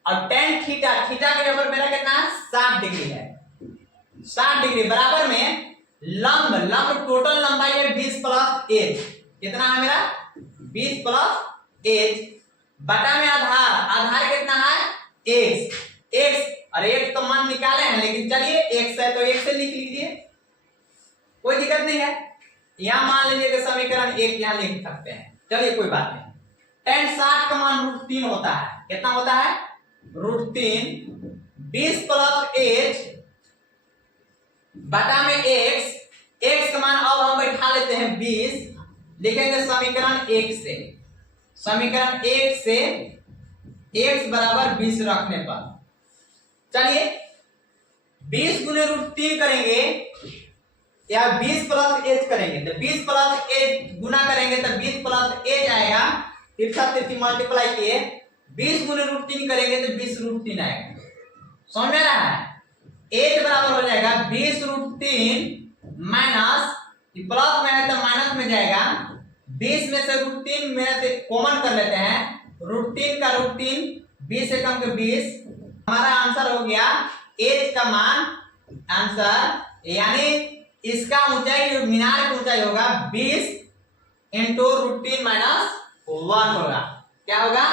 और tan थीटा के ऊपर मेरा कितना है? 60 डिग्री है। 60 डिग्री बराबर में लंब टोटल लंबाई है 20 प्लस h। कितना है मेरा? 20 प्लस h बटा में आधार कितना है? x और x तो मान निकाले हैं, लेकिन चलिए x है तो x से लिख लीजिए, कोई दिक्कत नहीं है। यहां मान लीजिए कि समीकरण 1 यहां लिख सकते हैं। चलिए कोई बात नहीं। tan 60 का मान √3 होता है। कितना होता है? √3 20 प्लस h बटा में x का मान अब हम बैठा लेते हैं 20, लिखेंगे समीकरण 1 से। समीकरण 1 से x बराबर 20 रखने पर, चलिए 20 गुने √3 करेंगे या 20 प्लस h करेंगे, तो 20 प्लस h गुना करेंगे तो 20 प्लस h आएगा। तिरछा मल्टीप्लाई किए 20 गुने √3 करेंगे तो 20 √3 आएगा। समझ में आ रहा है? h बराबर हो जाएगा 20 √3 माइनस, प्लस में है तो माइनस में जाएगा। 20 में से √3 में से कॉमन कर लेते हैं, √3 का √3 20 से कम के 20, हमारा आंसर हो गया h का मान आंसर, यानी इसका ऊंचाई मीनार की ऊंचाई होगा 20 इंटू √3 माइनस 1 होगा। क्या होगा?